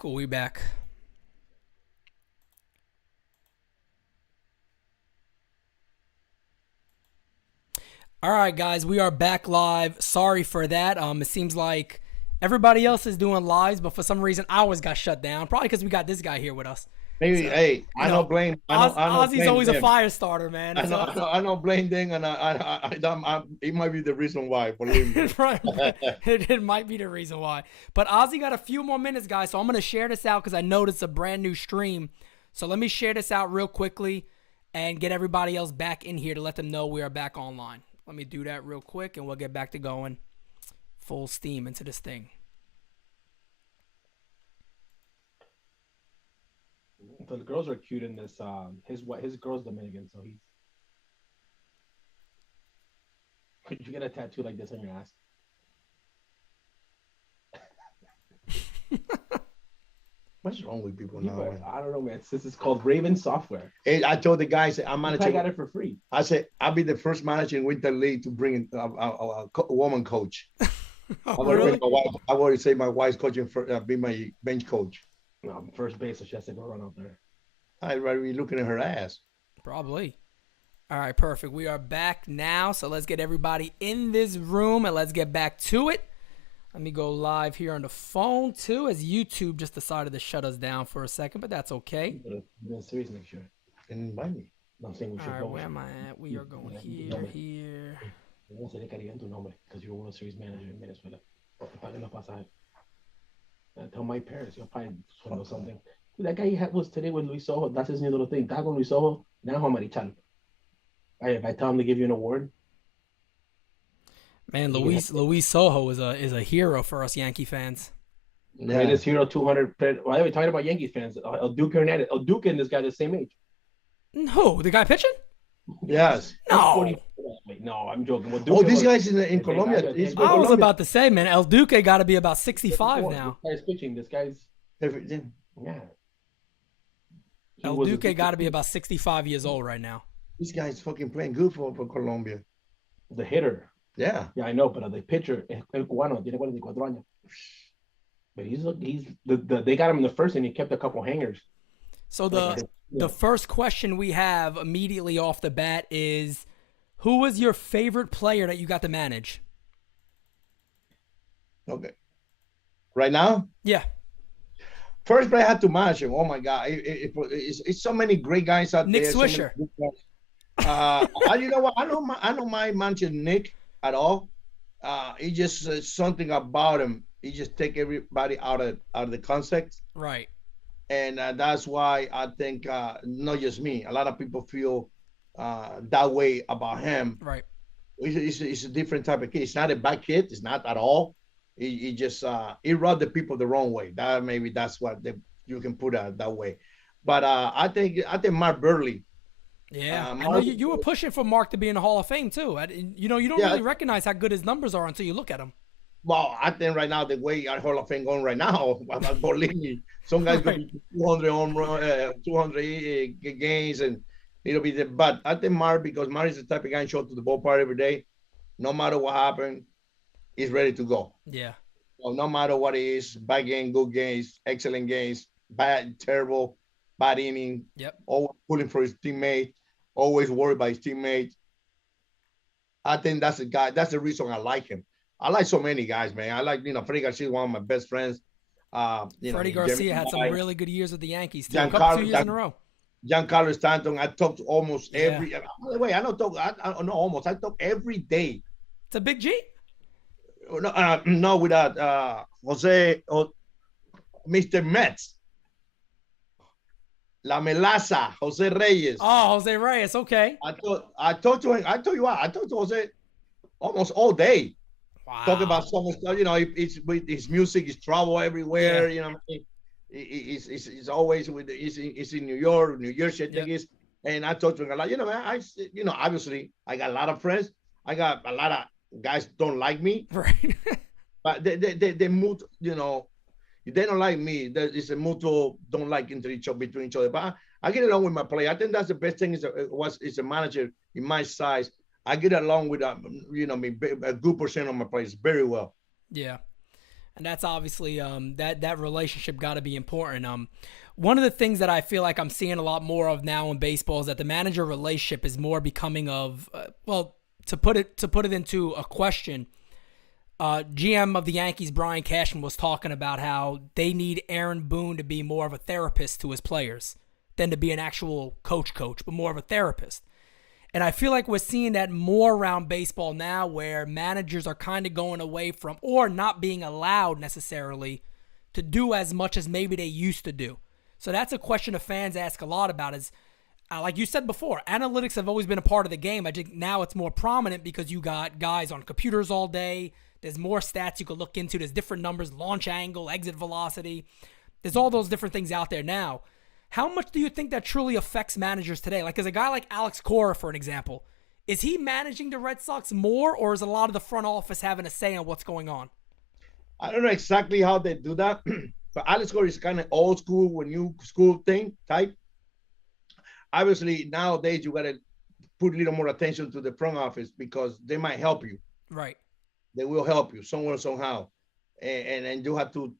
cool. We back. All right, guys, we are back live. Sorry for that. It seems like everybody else is doing lives, but for some reason, ours got shut down. Probably because we got this guy here with us. Maybe, So, hey, I don't blame. I don't Ozzy's blame always a them. fire starter, man. I don't blame them, and it might be the reason why. Believe me. It might be the reason why. But Ozzy got a few more minutes, guys. So I'm gonna share this out because I know it's a brand new stream. So let me share this out real quickly and get everybody else back in here to let them know we are back online. Let me do that real quick, and we'll get back to going full steam into this thing. The girls are cute in this. His girl's Dominican, so he's. Could you get a tattoo like this on your ass? What's wrong with people now? I don't know, man. This is called Raven Software. Hey, I told the guys I'm managing. I got it for free. I said I'll be the first manager in Winter League to bring a woman coach. Really? I already say my wife's coaching for be my bench coach. No, I'm first base, so she has to go run out there. I'd rather be looking at her ass. Probably. All right, perfect. We are back now, so let's get everybody in this room and let's get back to it. Let me go live here on the phone, too, as YouTube just decided to shut us down for a second, but that's okay. We're series next year. And invite me. No, I'm saying we should All right, go. where am I at? We are going here. Because you're World Series manager in Venezuela. Tell my parents, you'll probably know something. That guy he was today with Luis Sojo. That's his new little thing. Taco Luis Sojo. Now Marichal. If I tell him to give you an award. Man, Luis Sojo is a hero for us Yankee fans. Yeah. Greatest hero 200. Why are we talking about Yankees fans? El Duque Hernandez. El Duque and this guy the same age. No, the guy pitching? Yes. No. No, I'm joking. Well, these guys in Colombia. I was about to say, man, El Duque got to be about 65 now. This guy's pitching. This guy's everything. Yeah. El Duque got to be about 65 years old right now. This guy's fucking playing good for Colombia. The hitter. Yeah. Yeah, I know, but the pitcher, el cubano, tiene 44 años. But they got him in the first and he kept a couple hangers. So the first question we have immediately off the bat is, who was your favorite player that you got to manage? Okay. Right now? Yeah. First player I had to manage him. Oh my God. It's so many great guys out Nick there. Swisher. You know what? I don't mind managing Nick at all. He just something about him. He just take everybody out of the context. Right. And that's why I think not just me. A lot of people feel that way about him. Right. It's a different type of kid. It's not a bad kid. It's not at all. He just he rubbed the people the wrong way. That's what you can put it that way. But I think Mark Burley. Yeah, I know you were pushing for Mark to be in the Hall of Fame too. You don't really recognize how good his numbers are until you look at him. Well, I think right now the way our Hall of Fame going right now, believe me, some guys could be 200 home run, 200 games, and it'll be the. But I think Mark, because Mark is the type of guy who shows up to the ballpark every day, no matter what happens, he's ready to go. Yeah. So no matter what it is, bad game, good games, excellent games, bad, terrible, bad inning. Yep. Always pulling for his teammate, always worried about his teammate. I think that's the guy. That's the reason I like him. I like so many guys, man. I like, Freddie Garcia is one of my best friends. Freddie Garcia had some really good years with the Yankees too. A couple 2 years in a row. Giancarlo Stanton. I talked almost every. By the way, I don't talk. I almost. I talk every day. It's a big G. No, without Jose, Mr. Mets. La Melaza, Jose Reyes. Oh, Jose Reyes. Okay. I talked to him. I told you what. I talked to Jose almost all day. Wow. Talk about some stuff, it's with his music, his travel everywhere, It's always it's in New York, New Jersey, I think it's. And I talked to him a lot, man, obviously I got a lot of friends. I got a lot of guys don't like me. Right. But they move, if they don't like me, it's a mutual don't like between each other. But I get along with my player. I think that's the best thing is a manager in my size. I get along with a good percent of my players very well. Yeah. And that's obviously that relationship got to be important. One of the things that I feel like I'm seeing a lot more of now in baseball is that the manager relationship is more becoming of to put it into a question. GM of the Yankees, Brian Cashman, was talking about how they need Aaron Boone to be more of a therapist to his players than to be an actual coach, but more of a therapist. And I feel like we're seeing that more around baseball now, where managers are kind of going away from, or not being allowed necessarily, to do as much as maybe they used to do. So that's a question the fans ask a lot about is, like you said before, analytics have always been a part of the game. I think now it's more prominent because you got guys on computers all day. There's more stats you could look into. There's different numbers, launch angle, exit velocity. There's all those different things out there now. How much do you think that truly affects managers today? Like, as a guy like Alex Cora, for an example, is he managing the Red Sox more, or is a lot of the front office having a say on what's going on? I don't know exactly how they do that, but Alex Cora is kind of old school, when new school thing type. Obviously, nowadays you got to put a little more attention to the front office because they might help you. Right. They will help you somewhere, somehow. And you have to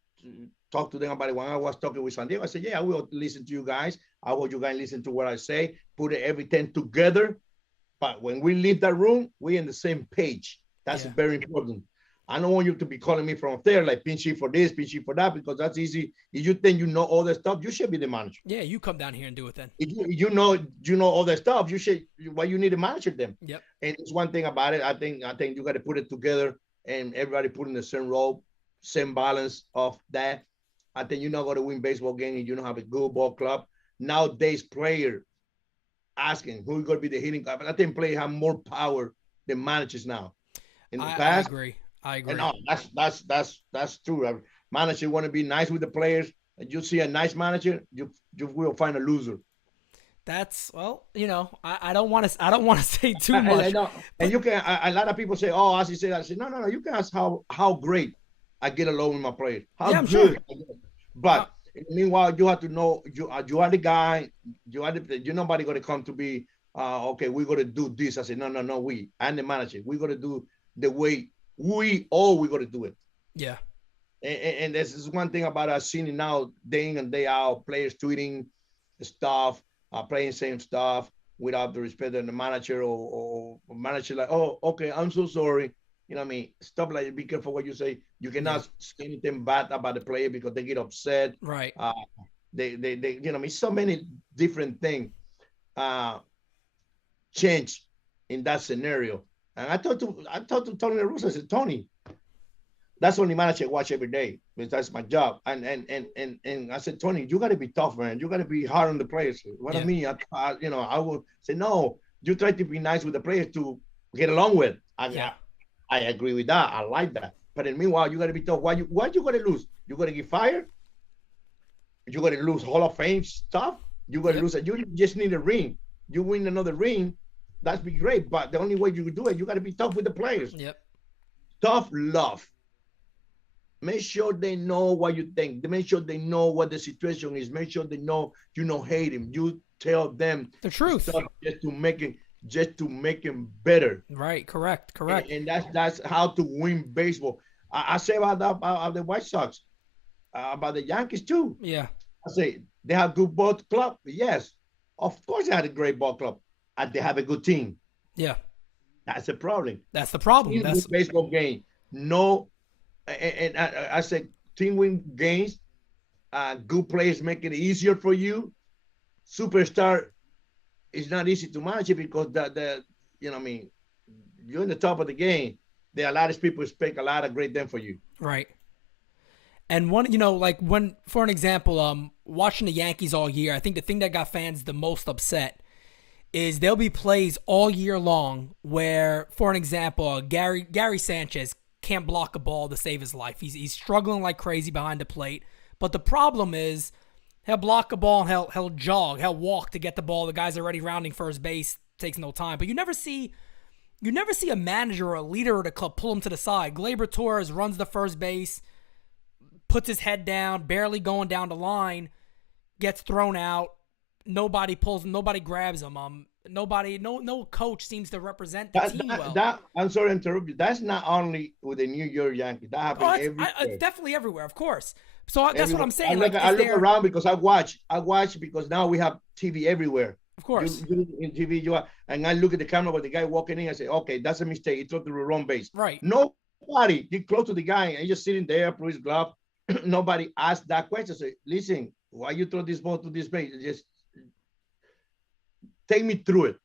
talk to them about it. When I was talking with San Diego, I said, yeah, I will listen to you guys. I want you guys listen to what I say, put everything together. But when we leave that room, we're in the same page. That's very important. I don't want you to be calling me from up there, like pinchy for this, pinchy for that, because that's easy. If you think you know all that stuff, you should be the manager. Yeah, you come down here and do it then. If you know all that stuff, you should. Why you need to manager them? Yep. And it's one thing about it. I think you got to put it together and everybody put in the same role, same balance of that. I think you're not going to win baseball game if you don't have a good ball club. Nowadays, player asking who's going to be the hitting guy. But I think players have more power than managers now. In the past, I agree. And no, that's true. Manager want to be nice with the players. And you see a nice manager, you will find a loser. That's, well, I don't want to say too much. I know. And you can. A lot of people say, "Oh, as you say," I say, "No. You can ask how great I get along with my players. How I'm good." Sure. But meanwhile, you have to know you are the guy. You're nobody going to come to be. Okay, we're going to do this. I said, no. I'm the manager. We're going to do the way we're going to do it. Yeah. And this is one thing about us seeing now, day in and day out, players tweeting stuff, playing same stuff without the respect of the manager or manager like, oh, okay, I'm so sorry. You know what I mean? Stuff like, be careful what you say. You cannot say anything bad about the player because they get upset. Right. They you know what I mean? So many different things change in that scenario. And I talked to Tony La Russa. I said, Tony, that's the only manager I watch every day because that's my job. And I said, Tony, you got to be tough, man. You got to be hard on the players. What I mean, I would say, no, you try to be nice with the players to get along with. I agree with that. I like that. But in meanwhile, you got to be tough. Why you going to lose? You going to get fired? You going to lose Hall of Fame stuff? You going to lose it? You just need a ring. You win another ring, that'd be great. But the only way you can do it, you got to be tough with the players. Yep. Tough love. Make sure they know what you think. Make sure they know what the situation is. Make sure they know hate him. You tell them the truth just to make him better. Right. Correct. And that's how to win baseball. I say about the White Sox, about the Yankees too. Yeah. I say they have good ball club. Yes, of course they had a great ball club. And they have a good team. Yeah. That's the problem. That's the problem. That's a baseball game. No. And I said, team win games, good players make it easier for you. Superstar is not easy to manage because you're in the top of the game. There are a lot of people expect a lot of great things for you. Right. And for an example, watching the Yankees all year, I think the thing that got fans the most upset is there'll be plays all year long where, for an example, Gary Sanchez can't block a ball to save his life. He's struggling like crazy behind the plate. But the problem is he'll block a ball and he'll jog, he'll walk to get the ball. The guy's already rounding first base, takes no time. But you never see a manager or a leader of the club pull him to the side. Gleyber Torres runs the first base, puts his head down, barely going down the line, gets thrown out. Nobody pulls him, nobody grabs him. Nobody, no coach seems to represent the team well. I'm sorry to interrupt you. That's not only with the New York Yankees. That happens everywhere. It's definitely everywhere, of course. So that's Everywhere. what I'm saying. I look around because I watch because now we have TV everywhere. Of course. You in TV, and I look at the camera with the guy walking in. I say, okay, that's a mistake. He threw to the wrong base. Right. Nobody get close to the guy and just sitting there, put his glove. Nobody asked that question. Say, listen, why you throw this ball to this base? Just take me through it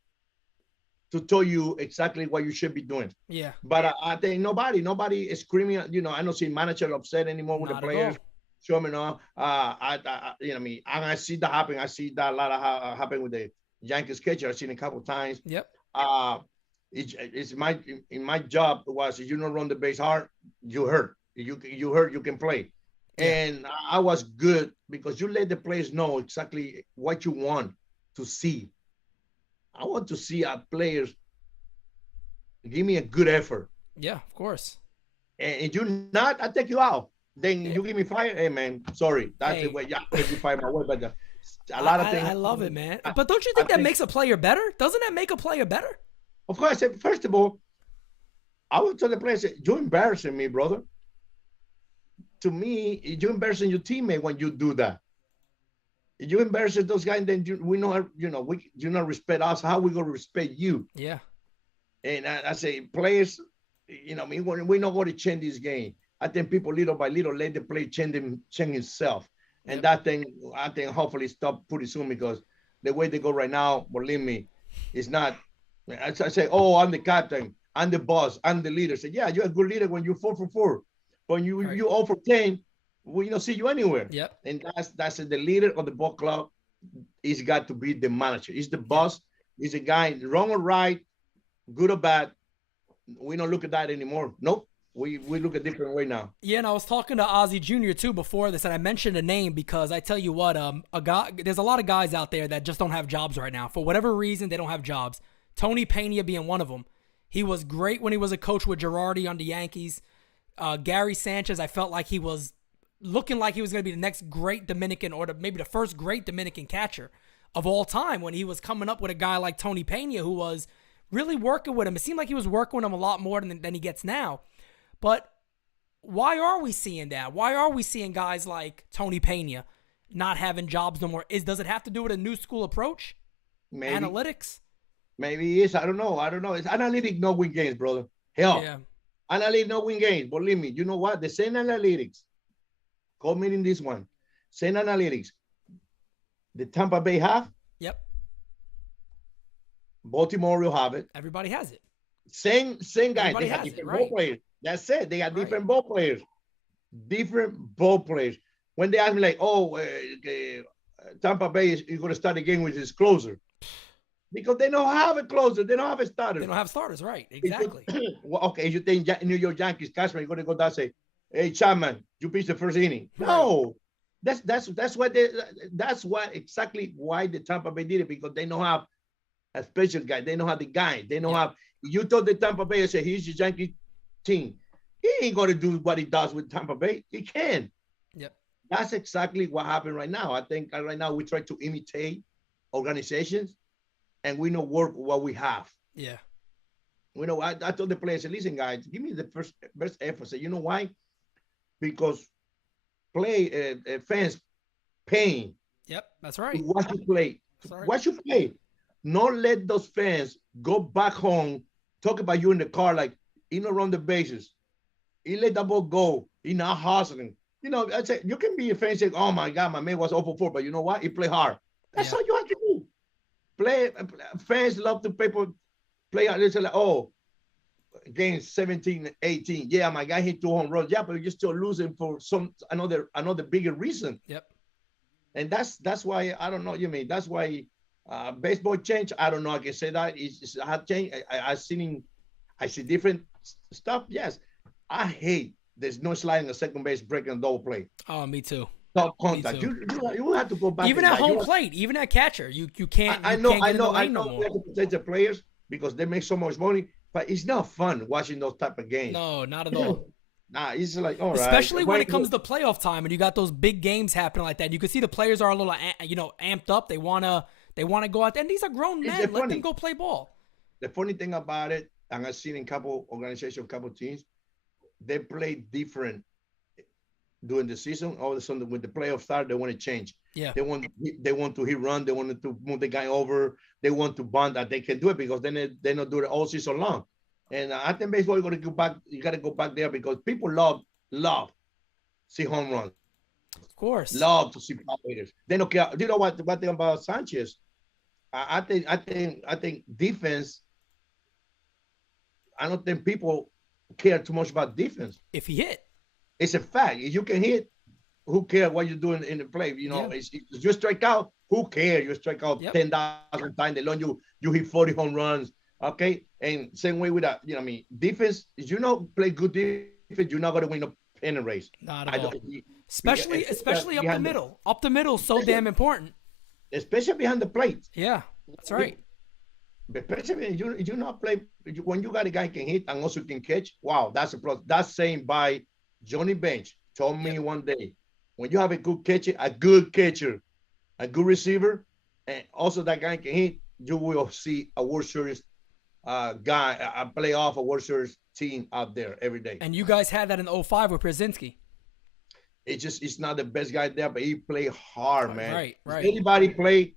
to tell you exactly what you should be doing. Yeah. But I think nobody is screaming. I don't see manager upset anymore with the players. Show me now. And I see that happen. I see that a lot of happen with the Yankees catcher. I've seen it a couple of times. Yep. It's my job was if you don't run the base hard, you hurt. You hurt, you can play. Yeah. And I was good because you let the players know exactly what you want to see. I want to see our players give me a good effort. Yeah, of course. And if you're not, I take you out. Then you give me fire. Hey, man, sorry. That's the way. Yeah, you fire my way. But a lot of things. I love it, man. But don't you think that makes a player better? Doesn't that make a player better? Of course. First of all, I would tell the players, you're embarrassing me, brother. To me, you're embarrassing your teammate when you do that. If you embarrass those guys, then we know, we do not respect us. How we gonna respect you? Yeah. And I say, players, we're not going to change this game. I think people little by little let the play change himself. And that thing, I think hopefully stop pretty soon because the way they go right now, believe me, it's not. I say, oh, I'm the captain, I'm the boss, I'm the leader. I say, yeah, you're a good leader when you're 4 for 4. When you 0 for 10, we don't see you anywhere. Yep. And that's the leader of the ball club. He's got to be the manager. He's the boss. He's a guy, wrong or right, good or bad. We don't look at that anymore. Nope. We look a different way now. Yeah, and I was talking to Ozzie Jr. too before this, and I mentioned a name because I tell you what, there's a lot of guys out there that just don't have jobs right now. For whatever reason, they don't have jobs. Tony Pena being one of them. He was great when he was a coach with Girardi on the Yankees. Gary Sanchez, I felt like he was looking like he was going to be the next great Dominican or maybe the first great Dominican catcher of all time when he was coming up with a guy like Tony Pena who was really working with him. It seemed like he was working with him a lot more than he gets now. But why are we seeing that? Why are we seeing guys like Tony Pena not having jobs no more? Does it have to do with a new school approach? Maybe. Analytics? Maybe it is. I don't know. It's analytics, no win games, brother. Hell, analytics, no win games. Believe me. You know what? The same analytics. Call me in this one. Same analytics. The Tampa Bay have. Yep. Baltimore will have it. Everybody has it. Same guy. Everybody they have has different it, ball players. That's it. They got different ball players. Different ball players. When they ask me like, Tampa Bay is going to start the game with his closer. Because they don't have a closer. They don't have a starter. They don't have starters, right? Exactly. Well, okay, you think New York Yankees, Cashman, you're going to go down and say, hey, Chapman, you pitched the first inning. Right. No. That's exactly why the Tampa Bay did it, because they don't have a special guy. They don't have the guy. They don't have. You told the Tampa Bay, I said, here's your Yankee team. He ain't going to do what he does with Tampa Bay. He can. Yep. That's exactly what happened right now. I think right now we try to imitate organizations, and we know work what we have. Yeah. We know. I told the players, listen, guys, give me the best effort. So you know why? Because fans paying. Yep, that's right. Watch you play. Right. Watch you play. Not let those fans go back home, talk about you in the car like he not run the bases. He let the ball go. He not hustling. I say you can be a fan saying, "Oh my God, my man was 0 for 4," but you know what? He play hard. That's all you have to do. Play. Fans love to play out. They say like, game 17-18. Yeah, my guy hit 2 home runs. Yeah, but you're still losing for another bigger reason. Yep. And that's why I don't know. That's why baseball changed. I don't know. I can say that it's had changed. I see different stuff. Yes, I hate there's no sliding a second base, breaking a double play. Oh, me too. Stop contact. You have to go back. Even at home plate, even at catcher, you can't. I know. We have to protect the players because they make so much money. But it's not fun watching those type of games. No, not at all. Nah, it's like, all right. Especially when it comes to playoff time and you got those big games happening like that. You can see the players are a little, amped up. They wanna They want to go out there, and these are grown It's men. Let funny. them go play ball. The funny thing about it, and I've seen in couple organizations, couple teams, they play different during the season. All of a sudden, when the playoffs start, they want to change. Yeah. They want to hit run. They want to move the guy over. They want to bunt that they can do it because then they not do it all season long. And I think baseball, you got to go back. You got to go back there because people love see home runs. Of course. Love to see power hitters. They don't care. You know what thing about Sanchez? I think defense. I don't think people care too much about defense. If he hit, it's a fact. If you can hit, who cares what you're doing in the play? You know, if you strike out, who cares? You strike out 10,000 times. They learn you hit 40 home runs. Okay, and same way with that. You know, what I mean, defense. If you not play good defense, you're not going to win a pennant race. Not at all. Especially up the middle. Up the middle is so damn important. Especially behind the plate. Yeah, that's right. Especially if you not play when you got a guy can hit and also can catch. Wow, that's a plus. That's saying by Johnny Bench told me one day, when you have a good catcher, a good receiver, and also that guy can hit, you will see a World Series guy, a playoff, a World Series team out there every day. And you guys had that in 05 with Przinski. It's not the best guy there, but he play hard, man. Right. Anybody play?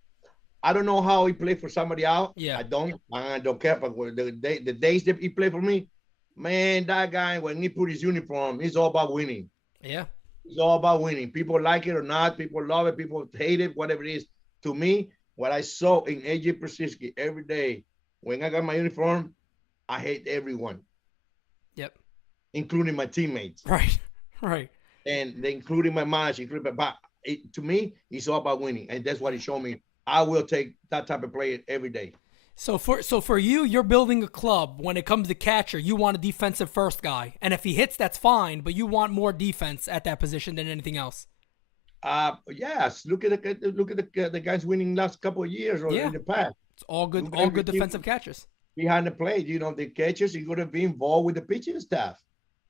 I don't know how he played for somebody else. Yeah. I don't care. But the days that he played for me, man, that guy, when he put his uniform, it's all about winning. Yeah. It's all about winning. People like it or not. People love it. People hate it, whatever it is. To me, what I saw in AJ Przinski every day, when I got my uniform, I hate everyone. Yep. Including my teammates. Right. And including my manager. But to me, it's all about winning. And that's what he showed me. I will take that type of player every day. So for you, you're building a club. When it comes to catcher, you want a defensive first guy, and if he hits, that's fine. But you want more defense at that position than anything else. Yes. Look at the guys winning last couple of years or in the past. It's all good defensive catchers behind the plate. You know, the catchers, you got to be involved with the pitching staff.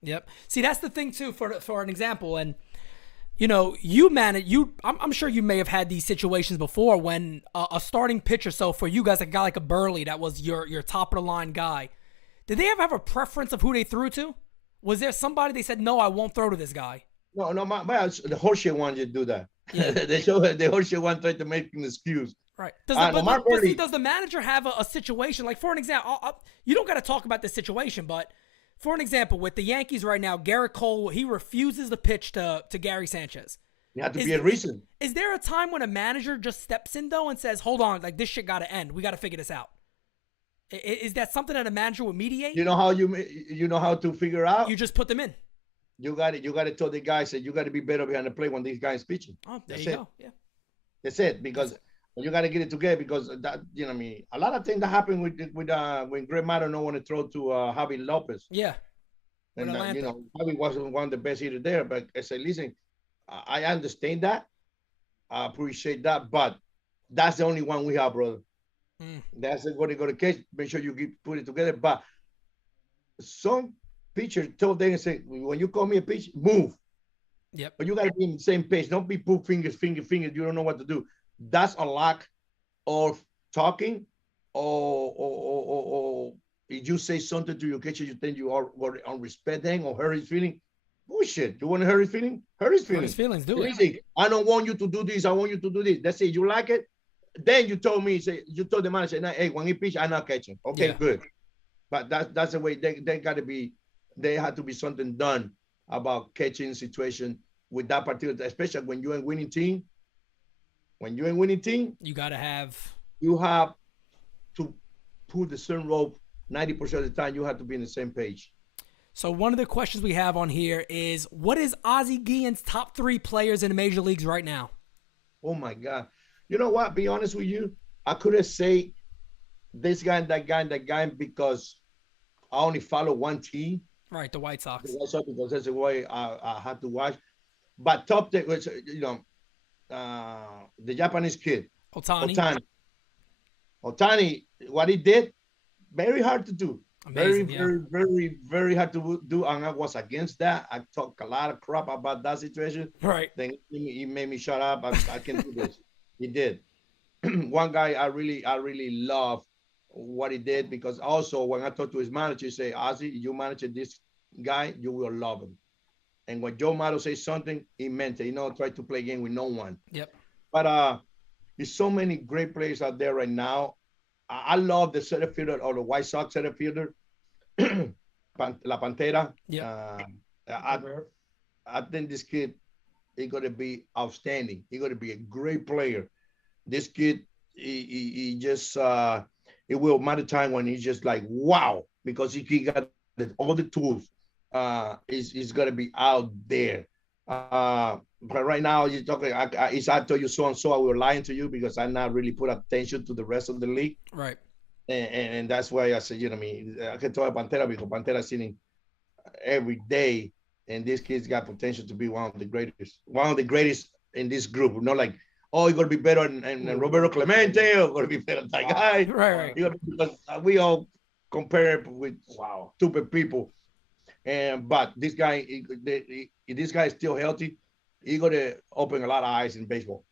Yep. See, that's the thing too. For an example, and you know, you manage. I'm sure you may have had these situations before when a starting pitcher. So for you guys, a guy like a Burley, that was your top of the line guy. Did they ever have a preference of who they threw to? Was there somebody they said, no, I won't throw to this guy? No. The horseshit one just do that. Yeah. The horseshit one tried to make an excuse. Right. Does the manager have a situation? Like, for an example, you don't got to talk about this situation, but for an example, with the Yankees right now, Garrett Cole, he refuses to pitch to Gary Sanchez. You have to be a reason. Is there a time when a manager just steps in, though, and says, hold on, like, this shit got to end. We got to figure this out. Is that something that a manager would mediate? You know how to figure out? You just put them in. You got it. You got to tell the guys that you got to be better behind the plate when these guys pitching. Oh, there you go. Yeah. That's it. Because you got to get it together. Because that, you know, what I mean, a lot of things that happen with when Greg Matter don't want to throw to Javi Lopez. Yeah. And you know, Javi wasn't one of the best hitters there. But I said, listen, I understand that. I appreciate that. But that's the only one we have, brother. That's what they go to catch. Make sure you put it together. But some pitcher told them and say, when you call me a pitch, move. Yep. But you got to be in the same page. Don't be put fingers. You don't know what to do. That's a lack of talking, or if you say something to your catcher, you think you are on respect him or hurt his feeling. Bullshit. You want to hurt his feeling? Hurt his feelings. Do it. I don't want you to do this. I want you to do this. That's it. You like it? Then you told the manager, hey, when he pitch, I'm not catching. Okay, good. But that's the way they got to be. There had to be something done about catching situation with that particular, especially when you're in winning team. When you're in winning team, you have to pull the same rope 90% of the time. You have to be in the same page. So one of the questions we have on here is, what is Ozzie Guillen's top 3 players in the major leagues right now? Oh my God. You know what? Be honest with you. I couldn't say this guy and that guy and that guy because I only follow one team. Right, the White Sox. Because that's the way I had to watch. But top, you know, the Japanese kid, Ohtani, what he did, very hard to do. Amazing, very hard to do. And I was against that. I talked a lot of crap about that situation. Right. Then he made me shut up. I can do this. He did. one guy I really love what he did, because also when I talked to his manager, he say, Ozzy, you manage this guy, you will love him. And when Joe Mato says something, he meant it. Try to play game with no one. Yep. But there's so many great players out there right now. I love the center fielder, or the White Sox center fielder, La Pantera. Yeah. I think this kid is going to be outstanding. He's going to be a great player. This kid, he just, it will matter time when he's just like, wow, because he got all the tools. He's going to be out there. But right now, you're talking, I told you so and so, I was lying to you because I'm not really put attention to the rest of the league. Right. And that's why I said, I can talk about Pantera because Pantera sitting every day, and this kid's got potential to be one of the greatest in this group. Not like, oh, you're going to be better than Roberto Clemente, or going to be better than that guy. Right. Because we all compare with stupid people. But this guy, if this guy is still healthy, he's going to open a lot of eyes in baseball.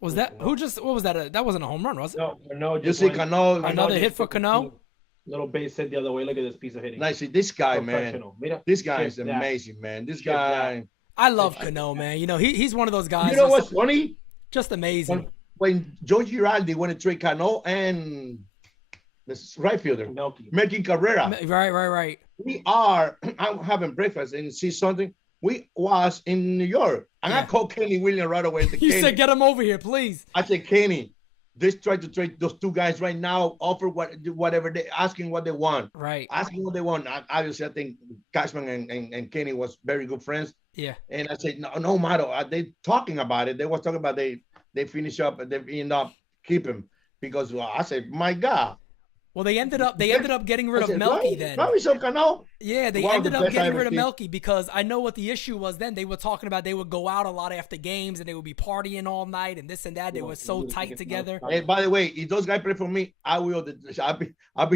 Was that what was that? That wasn't a home run, was it? No. You see Cano. Another hit for Cano. Little base hit the other way. Look at this piece of hitting. Nice. See, this guy, man. This guy is amazing, man. This guy. I love Cano, man. He's one of those guys. You know what's funny? Just amazing. When Joe Giraldi went to trade Cano and the right fielder, Melky Cabrera. Right. I'm having breakfast and see something. We was in New York, and I called Kenny Williams right away. You said, get him over here, please. I said, Kenny, just try to trade those two guys right now. Offer whatever they asking what they want. Right. Asking what they want. Obviously, I think Cashman and Kenny was very good friends. Yeah. And I said, no matter. They talking about it. They was talking about they finish up and they end up keep him because I said, my God. Well, they ended up getting rid of Melky then. Yeah, they ended up getting rid of Melky because I know what the issue was then. They were talking about they would go out a lot after games and they would be partying all night and this and that. They were so tight together. Hey, by the way, if those guys play for me, I'll be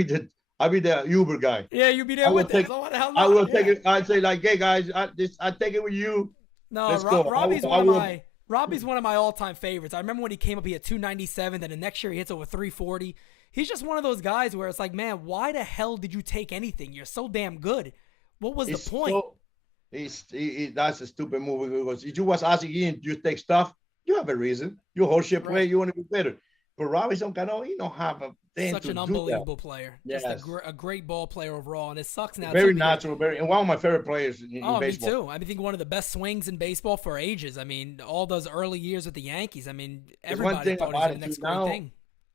the Uber guy. Yeah, you'll be there with them. I will take it. I say like, hey guys, I take it with you. No, Robbie's one of my all-time favorites. I remember when he came up, he had 297. Then the next year he hits over 340. He's just one of those guys where it's like, man, why the hell did you take anything? You're so damn good. What was the point? That's a stupid move. Because if you was asking him, you take stuff, you have a reason. You whole shit play, you want to be better. But Robinson Cano, he don't have a thing such to an unbelievable player. Yes. Just a great ball player overall. And it sucks now. Very natural, and one of my favorite players in baseball. Me too. I think one of the best swings in baseball for ages. I mean, all those early years with the Yankees. I mean, everybody thought it was the next great thing.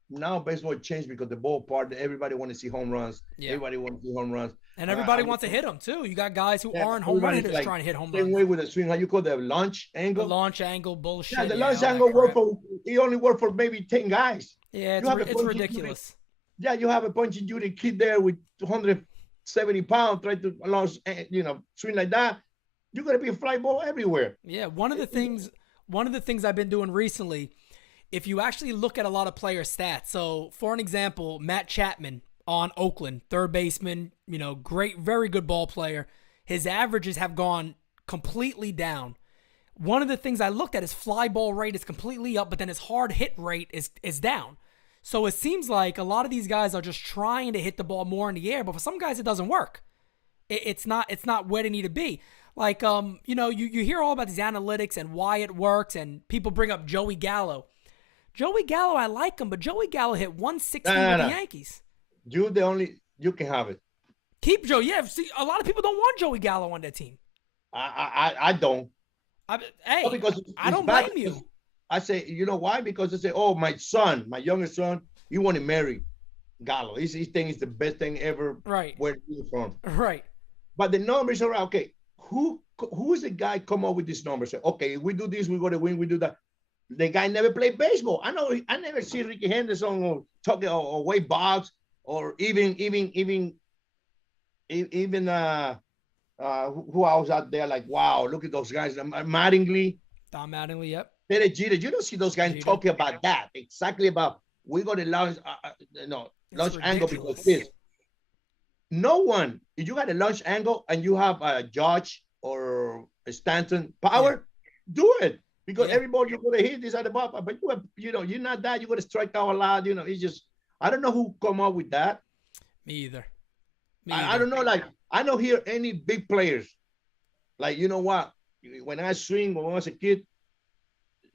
Now baseball changed because the ballpark, everybody want to see home runs. Yeah. Everybody wants to see home runs. And everybody wants to hit them too. You got guys who aren't home run hitters trying to hit home runs. Same way with the swing, how you call the launch angle? The launch angle bullshit. Yeah, the launch angle he only worked for maybe 10 guys. Yeah, it's ridiculous. You have a punching duty kid there with 270 pounds trying to launch, swing like that. You're gonna be a fly ball everywhere. Yeah, one of the things I've been doing recently, if you actually look at a lot of player stats. So, for an example, Matt Chapman on Oakland, third baseman, great, very good ball player. His averages have gone completely down. One of the things I looked at, his fly ball rate is completely up, but then his hard hit rate is down. So it seems like a lot of these guys are just trying to hit the ball more in the air, but for some guys it doesn't work. It's not where they need to be. Like you hear all about these analytics and why it works, and people bring up Joey Gallo. Joey Gallo, I like him, but Joey Gallo hit 160 with the Yankees. You can have it. Keep Joe. Yeah, see, a lot of people don't want Joey Gallo on their team. I don't. Because I don't blame you. I say, you know why? Because they say, oh, my youngest son, he want to marry Gallo. He thinks it's the best thing ever. Right. Where he's from. Right. But the numbers are okay. Who is the guy come up with this number? Say, okay, if we do this, we're gonna win. We do that. The guy never played baseball. I never see Ricky Henderson or talking or Wade Boggs or even who else out there like, wow, look at those guys. Mattingly. Don Mattingly, yep. Derek Jeter. You don't see those guys talking about that. Exactly about we're going to launch angle because this. No one, if you got a launch angle and you have a Judge or a Stanton power, do it. because Yeah. every ball you're gonna hit is at the ball. But you're not that. You're gonna strike out a lot. It's just I don't know who come up with that. Me either. I don't know. Like I don't hear any big players. Like you know what? When I swing when I was a kid,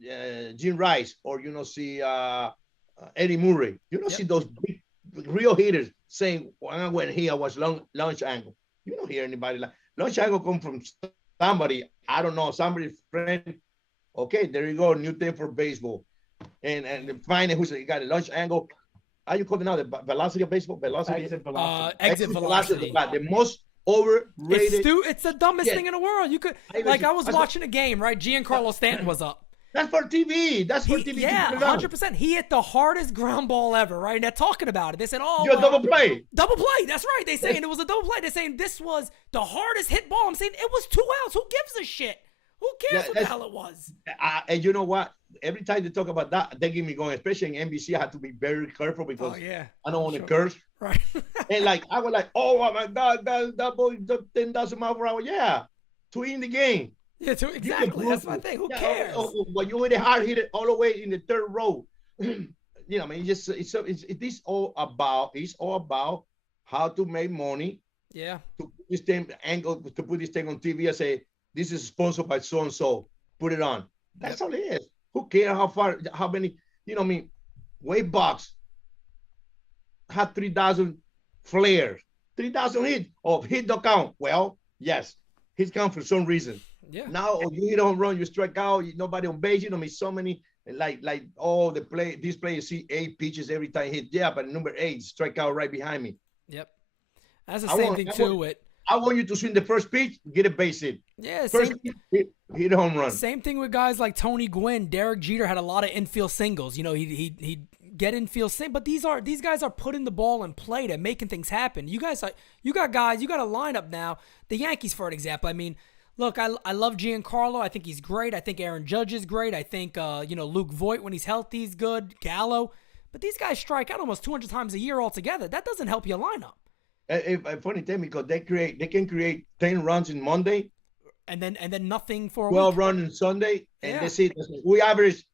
Jim Rice or see Eddie Murray. You don't see those big real hitters saying when I went here I was launch angle. You don't hear anybody like launch angle come from somebody. I don't know, somebody's friend. Okay, there you go, new thing for baseball. And find who's got a launch angle. How you call it now? The velocity of baseball? Velocity. Exit velocity. The most overrated. It's the dumbest thing in the world. You could I was watching a game, right? Giancarlo Stanton was up. That's for TV. That's for TV. Yeah, 100%. He hit the hardest ground ball ever, right? And they're talking about it. They said, "Oh, double play." Double play. That's right. They saying it was a double play. They're saying this was the hardest hit ball. I'm saying it was 2 outs. Who gives a shit? Who cares what the hell it was? And you know what? Every time they talk about that, they get me going. Especially in NBC, I have to be very careful because I don't want to curse. Right. And like I was like, "Oh my God, that boy 10,000 miles per hour." Yeah, to win the game. Yeah, exactly. That's my thing. Who cares? When you hit a hard hit it all the way in the third row, I mean, it's all about how to make money. Yeah. To put this thing to put this thing on TV and say this is sponsored by so and so. Put it on. That's all it is. Who cares how many? I mean, Wade Box had 3,000 flares, 3,000 hits. Hit don't count. Well, yes, hits count for some reason. Yeah. Now you hit a home run, you strike out, nobody on base. So many these players see 8 pitches every time hit. Yeah, but number 8 strike out right behind me. Yep. That's the same thing too. I want you to swing the first pitch, get a base hit. Yeah. First pitch, hit a home run. Same thing with guys like Tony Gwynn. Derek Jeter had a lot of infield singles. He'd get infield sing, but these guys are putting the ball in play. They're making things happen. You got guys. You got a lineup now. The Yankees, for an example. I mean. Look, I love Giancarlo. I think he's great. I think Aaron Judge is great. I think, Luke Voit, when he's healthy, is good. Gallo. But these guys strike out almost 200 times a year altogether. That doesn't help your lineup. A funny thing because they can create 10 runs in Monday. And then nothing for a 12 week. Runs in Sunday. And they see we average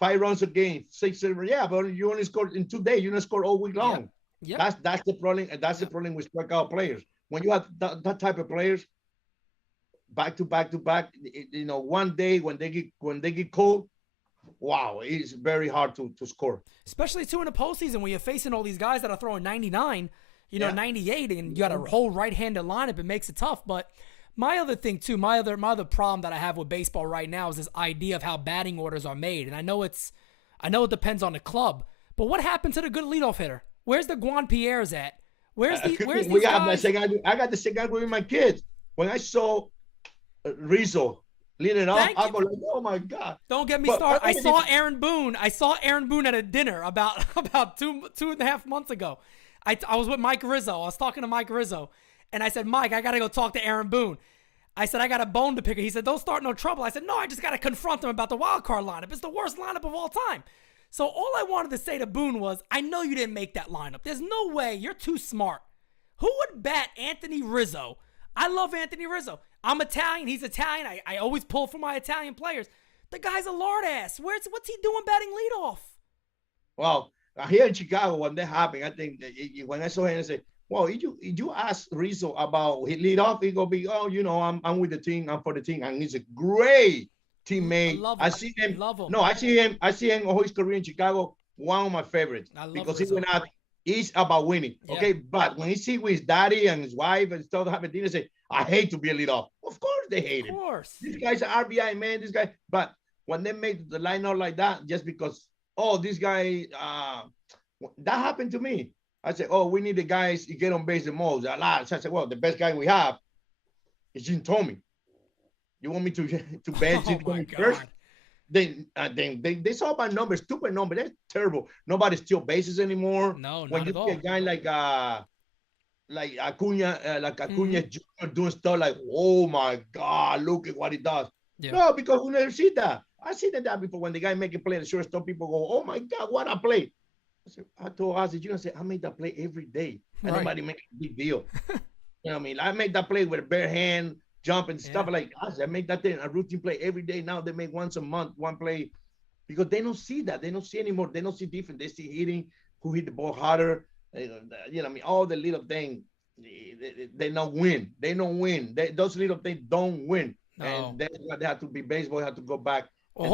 5 runs a game, 6, 7. Yeah, but you only score in 2 days. You don't score all week long. Yep. That's the problem. And that's the problem with strikeout players. When you have that type of players, back to back, one day when they get cold, wow, it's very hard to score. Especially too in the postseason when you're facing all these guys that are throwing 99, 98, and you got a whole right-handed lineup. It makes it tough. But my other thing too, my other problem that I have with baseball right now is this idea of how batting orders are made. And I know it depends on the club, but what happened to the good leadoff hitter? Where's the Juan Pierre's at? Where's these guys? I got the same guy with my kids. When I saw Rizzo leading off, I go like, oh my God. Don't get me started. I saw Aaron Boone at a dinner about 2.5 months ago. I was with Mike Rizzo. I was talking to Mike Rizzo, and I said, Mike, I got to go talk to Aaron Boone. I said, I got a bone to pick. He said, don't start no trouble. I said, no, I just got to confront him about the wild card lineup. It's the worst lineup of all time. So all I wanted to say to Boone was, I know you didn't make that lineup. There's no way. You're too smart. Who would bat Anthony Rizzo? I love Anthony Rizzo. I'm Italian. He's Italian. I always pull for my Italian players. The guy's a lard ass. What's he doing batting leadoff? Well, here in Chicago, when that happened, I think when I saw him, I said, well, you ask Rizzo about his leadoff, he gonna be, I'm with the team. I'm for the team. And he's a great teammate. I see him. Love him. No, I see him all his career in Chicago. One of my favorites. Because Rizzo. He went out. It's about winning, okay? But when he see with his daddy and his wife and stuff having dinner, say, I hate to be a leadoff. Of course they hate him. Of course. This guy's an RBI man, this guy. But when they make the lineup like that, just because, this guy, that happened to me. I said, we need the guys to get on base the most. A lot. So I said, well, the best guy we have is Jim Thome. You want me to bench Jim Thome first? They saw my numbers, stupid numbers. That's terrible. Nobody steals bases anymore. No, when not you at all. see a guy like Acuna Jr. doing stuff like, oh my God, look at what he does. Yeah. No, because we never see that. I seen that before when the guy make a play, the shortstop people go, oh my God, what a play. I told Ozzy, I made that play every day. And nobody make a big deal. You know what I mean? I made that play with a bare hand, jump and stuff like us. They make that thing a routine play every day. Now they make once a month, one play, because they don't see that. They don't see anymore. They don't see different. They see hitting, who hit the ball harder. I mean, all the little things. They don't win. They don't win. Those little things don't win. No. And that's why they have to be baseball. Have to go back. Well,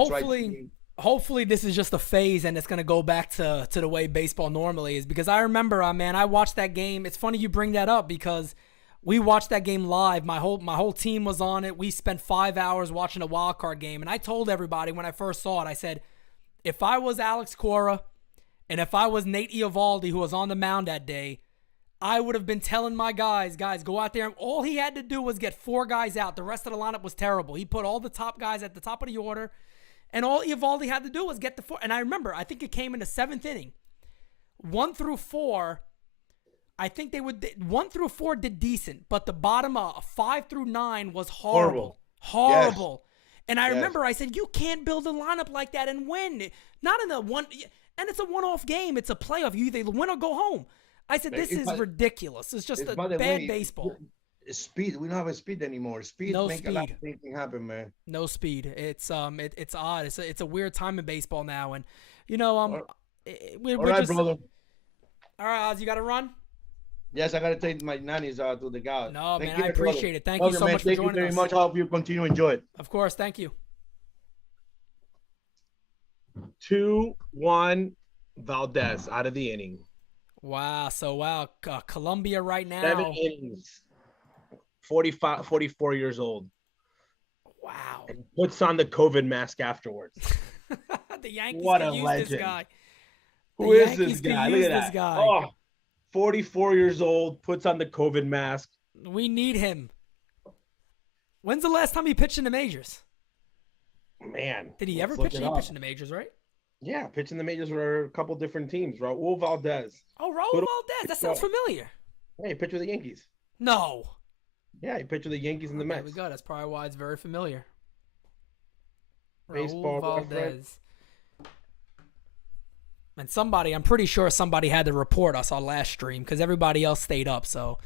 hopefully this is just a phase and it's going to go back to the way baseball normally is, because I remember, man, I watched that game. It's funny you bring that up because we watched that game live. My whole team was on it. We spent 5 hours watching a wild card game, and I told everybody when I first saw it, I said, if I was Alex Cora and if I was Nate Eovaldi, who was on the mound that day, I would have been telling my guys, go out there. All he had to do was get 4 guys out. The rest of the lineup was terrible. He put all the top guys at the top of the order, and all Eovaldi had to do was get the 4. And I remember, I think it came in the 7th inning. 1 through 4, I think 1 through 4 did decent, but the bottom of 5 through 9 was horrible. Horrible. Yes. And I remember I said, you can't build a lineup like that and win. Not in and it's a one-off game. It's a playoff. You either win or go home. I said, this is ridiculous. It's just a bad baseball. Speed. We don't have a speed anymore. Speed make a lot of things happen, man. No speed. It's it's odd. It's a weird time in baseball now, and we're all right, just, brother. All right, Oz, you got to run. Yes, I gotta take my nannies to the guy. No, man, I appreciate it. Thank you so much for joining us. Thank you very much. I hope you continue to enjoy it. Of course, thank you. 2-1 Valdez out of the inning. Wow. So, Colombia right now. 7 innings. 44 years old. Wow. And puts on the COVID mask afterwards. The Yankees what can a use legend. this guy. Who is this guy? Look at that. Guy. Oh, 44 years old, puts on the COVID mask. We need him. When's the last time he pitched in the majors? Man. Did he ever pitch? He pitched in the majors, right? Yeah, pitching the majors for a couple different teams. Raul Valdez. Oh, Raul Valdez. That sounds familiar. Yeah, he pitched with the Yankees. No. Yeah, he pitched with the Yankees and the Mets. There we go. That's probably why it's very familiar. Baseball Raul Valdez. Reference. And I'm pretty sure somebody had to report us on last stream because everybody else stayed up. So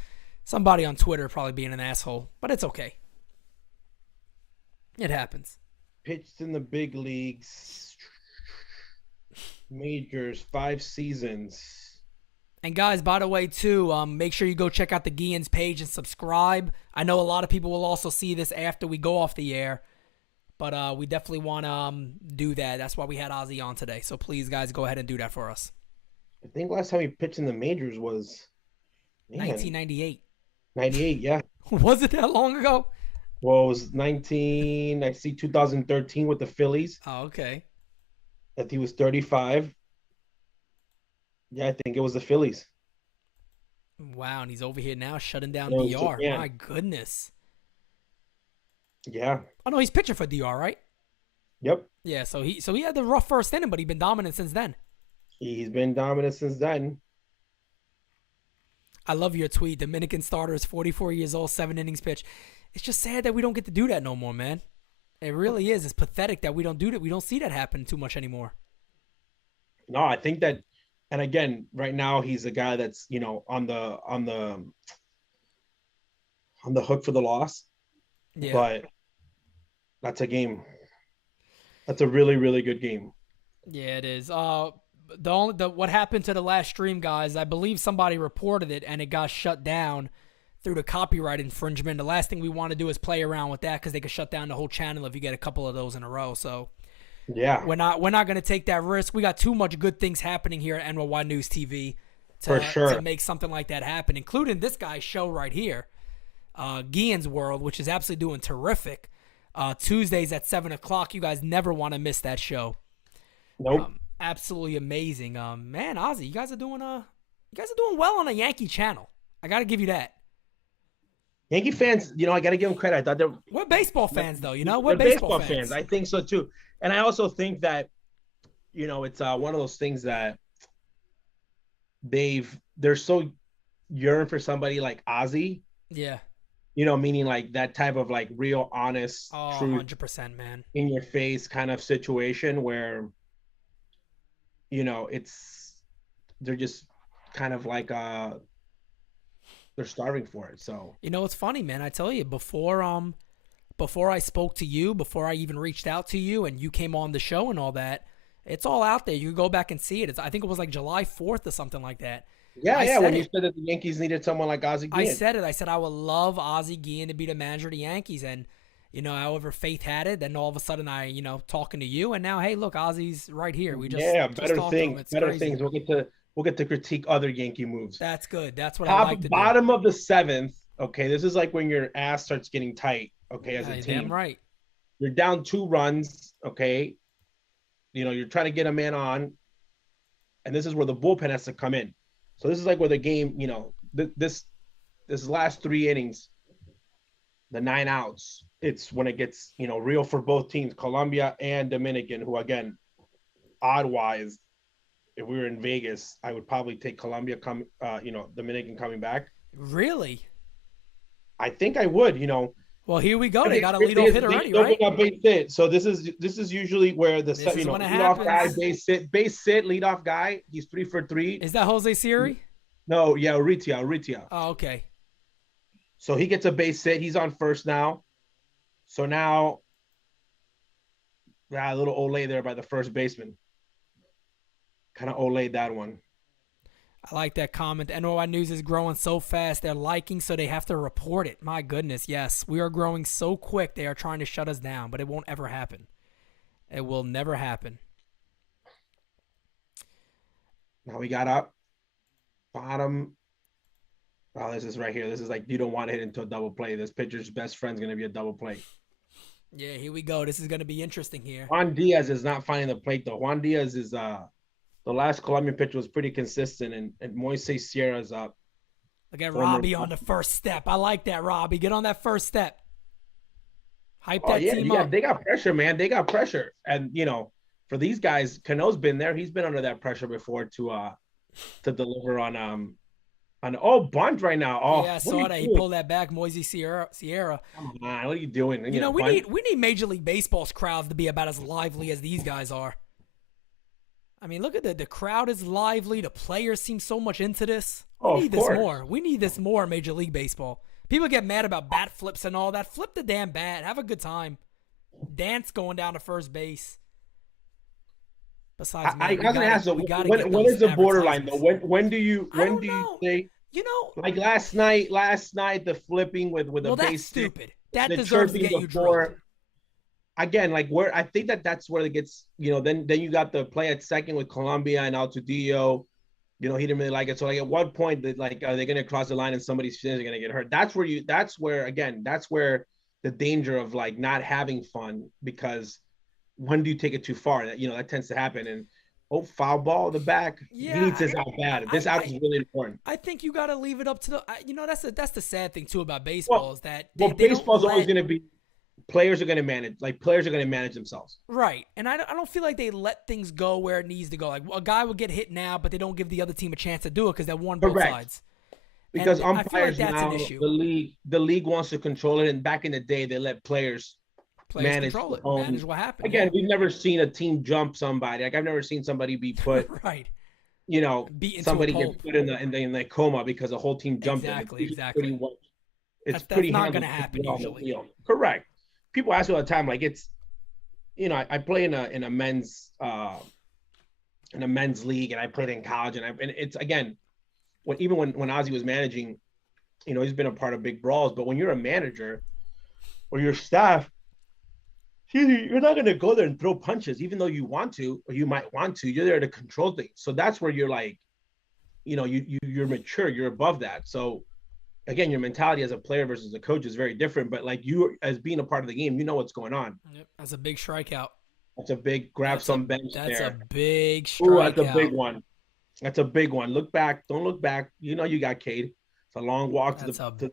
somebody on Twitter probably being an asshole, but it's okay. It happens. Pitched in the big leagues, majors, 5 seasons. And guys, by the way, too, make sure you go check out the Guillen's page and subscribe. I know a lot of people will also see this after we go off the air. But we definitely want to do that. That's why we had Ozzy on today. So please, guys, go ahead and do that for us. I think last time he pitched in the majors was 1998. 98, yeah. Was it that long ago? Well, it was 2013 with the Phillies. Oh, okay. That he was 35. Yeah, I think it was the Phillies. Wow, and he's over here now shutting down DR. Yeah. My goodness. Yeah. Oh no, he's pitching for DR, right? Yep. Yeah, so he had the rough first inning, but he's been dominant since then. He's been dominant since then. I love your tweet. Dominican starter is 44 years old, 7 innings pitch. It's just sad that we don't get to do that no more, man. It really is. It's pathetic that we don't do that. We don't see that happen too much anymore. No, I think that, and again, right now he's a guy that's on the hook for the loss. Yeah. But that's a game. That's a really, really good game. Yeah, it is. What happened to the last stream, guys? I believe somebody reported it and it got shut down through the copyright infringement. The last thing we want to do is play around with that because they could shut down the whole channel if you get a couple of those in a row. So yeah, we're not going to take that risk. We got too much good things happening here at NyynewsTV to make something like that happen, including this guy's show right here. Guillen's World, which is absolutely doing terrific. Tuesdays at 7:00. You guys never want to miss that show. Nope. Absolutely amazing. Man, Ozzy, you guys are doing well on a Yankee channel. I got to give you that. Yankee fans, I got to give them credit. I thought we're baseball fans, though. We're baseball fans. I think so too, and I also think that it's one of those things that they're so yearn for somebody like Ozzy. Yeah. Meaning like that type of like real honest, true, 100%, man, in your face kind of situation where, they're just kind of like they're starving for it. So You know, it's funny, man. I tell you, before I spoke to you, before I even reached out to you, and you came on the show and all that, it's all out there. You can go back and see it. I think it was like July 4th or something like that. yeah, when you said that the Yankees needed someone like Ozzie Guillen. I said it. I said I would love Ozzie Guillen to be the manager of the Yankees, and however fate had it, then all of a sudden I, talking to you, and now hey, look, Ozzie's right here. We just better talked things, to him. It's better crazy. things. We'll get to critique other Yankee moves. That's good. That's what I like to do. Bottom of the 7th. Okay, this is like when your ass starts getting tight. Okay, as a team, damn right. You're down 2 runs. Okay, you're trying to get a man on, and this is where the bullpen has to come in. So this is like where the game, this last 3 innings, the 9 outs, it's when it gets, real for both teams, Colombia and Dominican, who again, odd-wise, if we were in Vegas, I would probably take Colombia Dominican coming back. Really? I think I would, Well, here we go. They got a leadoff hit already, right? Base hit. So this is usually where the leadoff guy, base sit, leadoff guy. He's 3 for 3. Is that Jose Siri? No, yeah, Urrutia. Oh, okay. So he gets a base hit. He's on first now. So now, a little Olay there by the first baseman. Kind of Olay that one. I like that comment. NOI News is growing so fast. They're liking, so they have to report it. My goodness, yes. We are growing so quick. They are trying to shut us down, but it won't ever happen. It will never happen. Now we got up. Bottom. Oh, this is right here. This is like you don't want to hit into a double play. This pitcher's best friend's going to be a double play. Yeah, here we go. This is going to be interesting here. Juan Diaz is not finding the plate, though. Juan Diaz is the last Colombian pitcher was pretty consistent, and Moises Sierra's up. Look at Robbie on the first step. I like that, Robbie. Get on that first step. Hype that team up. They got pressure, man. They got pressure. And, for these guys, Cano's been there. He's been under that pressure before to deliver on bunt right now. Oh, yeah, I saw that. He pulled that back, Moises Sierra. Come on, what are you doing? We need Major League Baseball's crowds to be about as lively as these guys are. I mean, look at the crowd is lively. The players seem so much into this. We need this more. We need this more in Major League Baseball. People get mad about bat flips and all that. Flip the damn bat. Have a good time. Dance going down to first base. Besides, I was going to ask, when is the borderline though? When do you say? Like last night, the flipping with a base. That's stupid. That deserves to get you drilled. Again, like where I think that's where it gets, then you got the play at second with Colombia and Altudillo. He didn't really like it. So like at what point are they going to cross the line and somebody's going to get hurt? That's where the danger of like not having fun, because when do you take it too far? That tends to happen. And foul ball in the back. Yeah, he needs this out bad. This out is really important. I think you got to leave it up to that's the sad thing too about baseball is that baseball's always going to be. Players are going to manage themselves. Right. And I don't feel like they let things go where it needs to go. Like a guy will get hit now, but they don't give the other team a chance to do it because they won both sides. Because umpires now, the league wants to control it. And back in the day, they let players manage what happened. Again, we've never seen a team jump somebody. Like I've never seen somebody be put right. Somebody get put in the coma because the whole team jumped. Exactly. It's that's not going to happen usually. Correct. People ask me all the time, like it's, I play in a men's league, and I played in college, and it's again, when Ozzie was managing, he's been a part of big brawls. But when you're a manager or your staff, you're not going to go there and throw punches, even though you want to, or you might want to. You're there to control things. So that's where you're like, you're mature, you're above that. So. Again, your mentality as a player versus a coach is very different, but like you as being a part of the game, you know what's going on. Yep, that's a big strikeout. That's a big bench there. That's a big strikeout. That's a big one. That's a big one. Look back. Don't look back. You got Cade. It's a long walk that's a big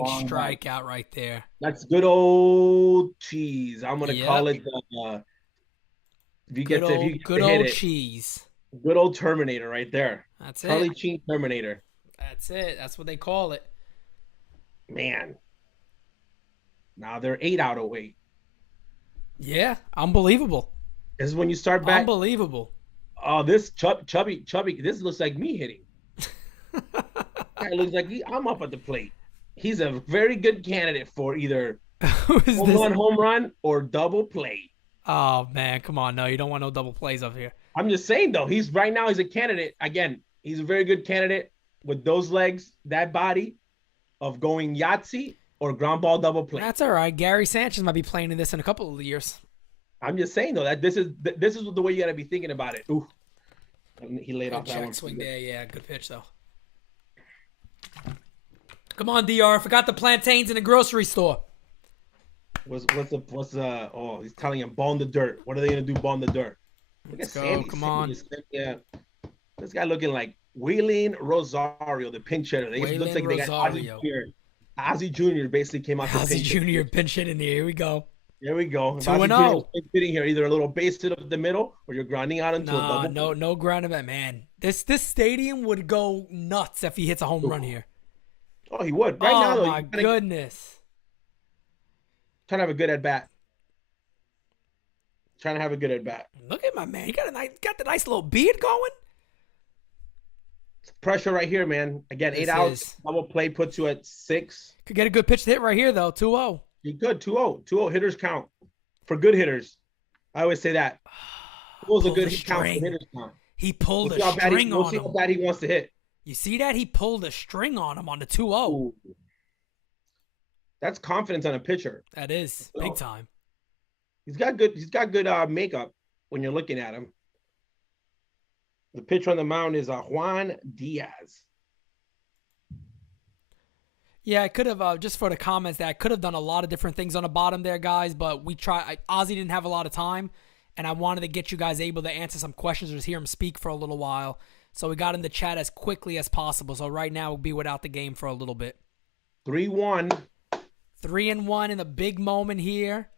strikeout right there. That's good old cheese. I'm gonna call it good old cheese. Good old Terminator right there. That's it. Charlie Sheen Terminator. That's it. That's what they call it. Man. Now they're 8 out of 8. Yeah, unbelievable. This is when you start back. Unbelievable. Oh, this chubby. This looks like me hitting. Guy looks like I'm up at the plate. He's a very good candidate for either Who is this? home run, or double play. Oh man, come on! No, you don't want no double plays up here. I'm just saying though, he's a candidate. Again, he's a very good candidate with those legs, that body, of going Yahtzee or ground ball double play. That's all right. Gary Sanchez might be playing in this in a couple of years. I'm just saying though that this is the way you got to be thinking about it. Ooh, he laid off that Check one. swing there. Yeah, good pitch though. Come on, DR. Forgot the plantains in the grocery store. What's oh, he's telling him ball in the dirt. What are they gonna do? Ball in the dirt. Look Let's at go. Sandy. Come Sandy on. yeah, this guy looking like Wheeling Rosario, the pinch hitter. It looks like they got Rosario. Ozzie Jr. basically came out. Ozzie Jr. pinch hitting here. Here we go. There we go. 2-0. Sitting here, either a little base hit up the middle, or you're grinding out into a double. No grounding back, man. This stadium would go nuts if he hits a home run here. Oh, he would. Right now, though, my goodness. Trying to have a good at bat. Trying to have a good at bat. Look at my man. He got the nice little beard going. Pressure right here, man. Again, 8 outs. Double play puts you at 6. Could get a good pitch to hit right here, though. 2-0. You good. 2-0. 2-0 hitters count for good hitters. I always say that. 2-0's a good count for hitters count. He pulled a string on him. We'll see how bad he wants to hit. You see that? He pulled a string on him on the 2-0. Ooh. That's confidence on a pitcher. That is big time. He's got good makeup when you're looking at him. The pitcher on the mound is Juan Diaz. Yeah, I could have, just for the comments, that I could have done a lot of different things on the bottom there, guys, but Ozzie didn't have a lot of time, and I wanted to get you guys able to answer some questions or just hear him speak for a little while. So we got in the chat as quickly as possible. So right now we'll be without the game for a little bit. 3-1. 3-1 in a big moment here.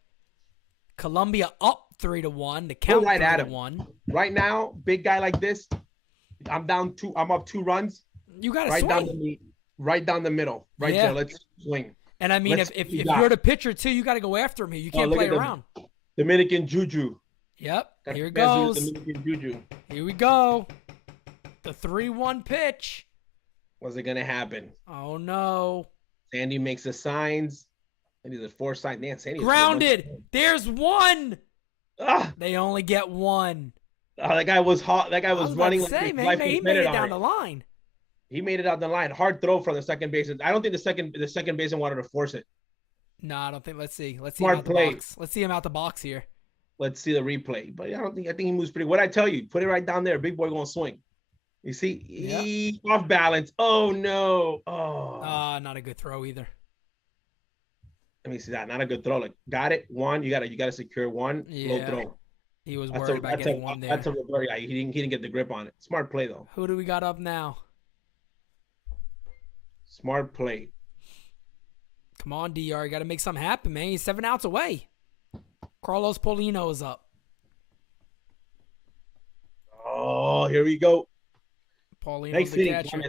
Columbia up 3-1. The count right 3-1. Right now, big guy like this, I'm down 2. I'm up 2 runs. You got to right swing. Right down the middle. Right there. Let's swing. And I mean, if you're the pitcher too, you got to go after him here. You can't play around. Dominican Juju. Yep. Here it goes. Dominican Juju. Here we go. The 3-1 pitch. Was it gonna happen? Oh no. Sandy makes the signs. And he's a 4 sign. Man, Sandy grounded. There's one. Ah. They only get one. Oh, that guy was hot. That guy was running like his life. He made it down the line. He made it out the line. Hard throw from the second baseman. I don't think the second baseman wanted to force it. No, I don't think. Let's see. Let's see Smart him out the play. box. Let's see him out the box here. Let's see the replay. But I think he moves pretty. What I tell you, put it right down there. Big boy gonna swing. You see, he off balance. Oh no. Oh. Not a good throw either. Let me see that. Not a good throw. Like, got it. One. You gotta secure one. Yeah. Low throw. He was worried about getting one there. That's a revert. Yeah, he didn't get the grip on it. Smart play though. Who do we got up now? Smart play. Come on, DR. You got to make something happen, man. He's 7 outs away. Carlos Polino is up. Oh, here we go. Paulino's the catcher.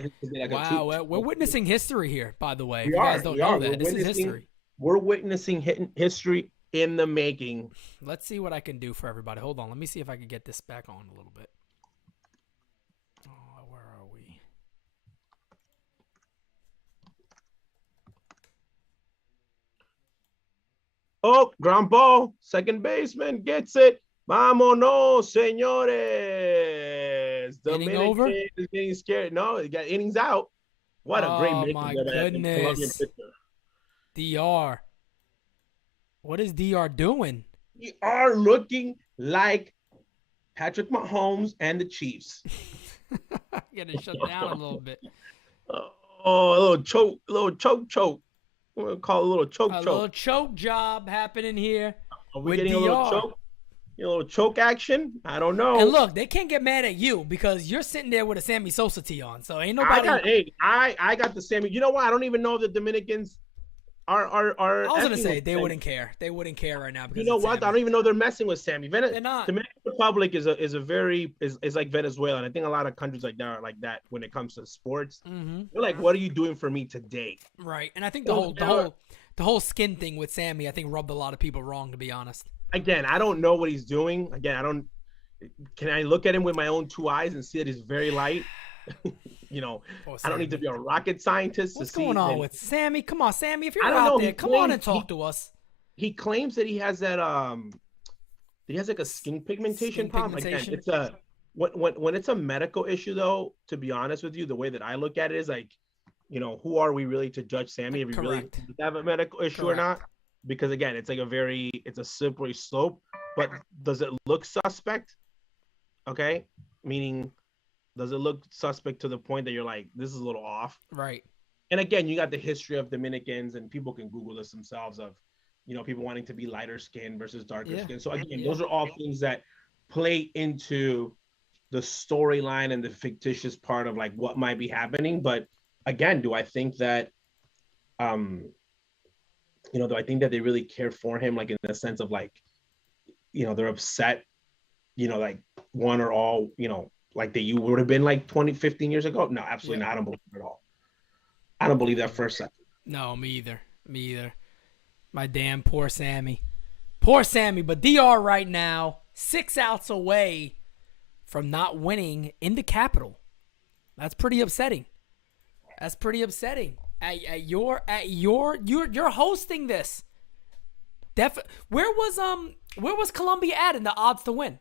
Wow, we're witnessing history here, by the way. You guys don't know that. This is history. We're witnessing history in the making. Let's see what I can do for everybody. Hold on. Let me see if I can get this back on a little bit. Oh, where are we? Oh, ground ball. Second baseman gets it. Vámonos, señores. Inning over? Is getting scared. No, he got innings out. What a great Oh, my goodness. DR. What is DR doing? We are looking like Patrick Mahomes and the Chiefs. Getting shut down a little bit. Oh, a little choke. We're going to call it a little choke. A little choke job happening here. Are we getting a little choke? A little choke action? I don't know. And look, they can't get mad at you because you're sitting there with a Sammy Sosa tee on. So ain't nobody. I got the Sammy. You know what? I don't even know if the Dominicans are. I was gonna say they wouldn't care. They wouldn't care right now. Because you know what? Sammy. I don't even know they're messing with Sammy. They're not. Dominican Republic is like Venezuela, and I think a lot of countries like that are like that when it comes to sports. Mm-hmm. They're like, "What are you doing for me today?" Right, and I think the whole skin thing with Sammy, I think rubbed a lot of people wrong. To be honest. Again, I don't know what he's doing. Again, can I look at him with my own 2 eyes and see that he's very light? Poor I don't need to Sammy. be a rocket scientist What's to see. going on with Sammy? Come on, Sammy. If you're I don't out know, there, come on and talk to us. He claims that he has that he has like a skin pigmentation problem. pigmentation? Again, it's a when it's a medical issue though, to be honest with you, the way that I look at it is like, who are we really to judge Sammy if he really have a medical issue or not? Because again, it's like it's a slippery slope. But does it look suspect? Okay, meaning, does it look suspect to the point that you're like, this is a little off? Right. And again, you got the history of Dominicans, and people can Google this themselves of, people wanting to be lighter skin versus darker skin. So again, those are all things that play into the storyline and the fictitious part of like what might be happening. But again, do I think that, do I think that they really care for him, like in the sense of like, they're upset, like one or all, like that you would have been like 20, 15 years ago? No, absolutely not. I don't believe it at all. I don't believe that for a second. No, me either. My damn poor Sammy. Poor Sammy, but DR right now, 6 outs away from not winning in the Capitol. That's pretty upsetting. You're hosting this. Where was Colombia at in the odds to win?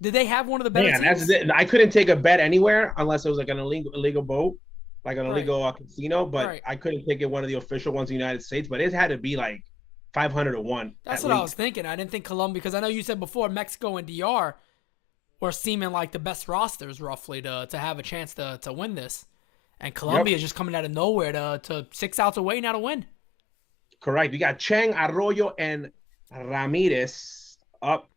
Did they have one of the better teams? That's it. I couldn't take a bet anywhere unless it was like an illegal boat, like an illegal casino. But I couldn't take it one of the official ones in the United States. But it had to be like 500 to 1. That's what I was thinking. I didn't think Colombia, because I know you said before Mexico and DR were seeming like the best rosters roughly to have a chance to win this. And Colombia is just coming out of nowhere to 6 outs away now to win. Correct. You got Chang, Arroyo, and Ramirez up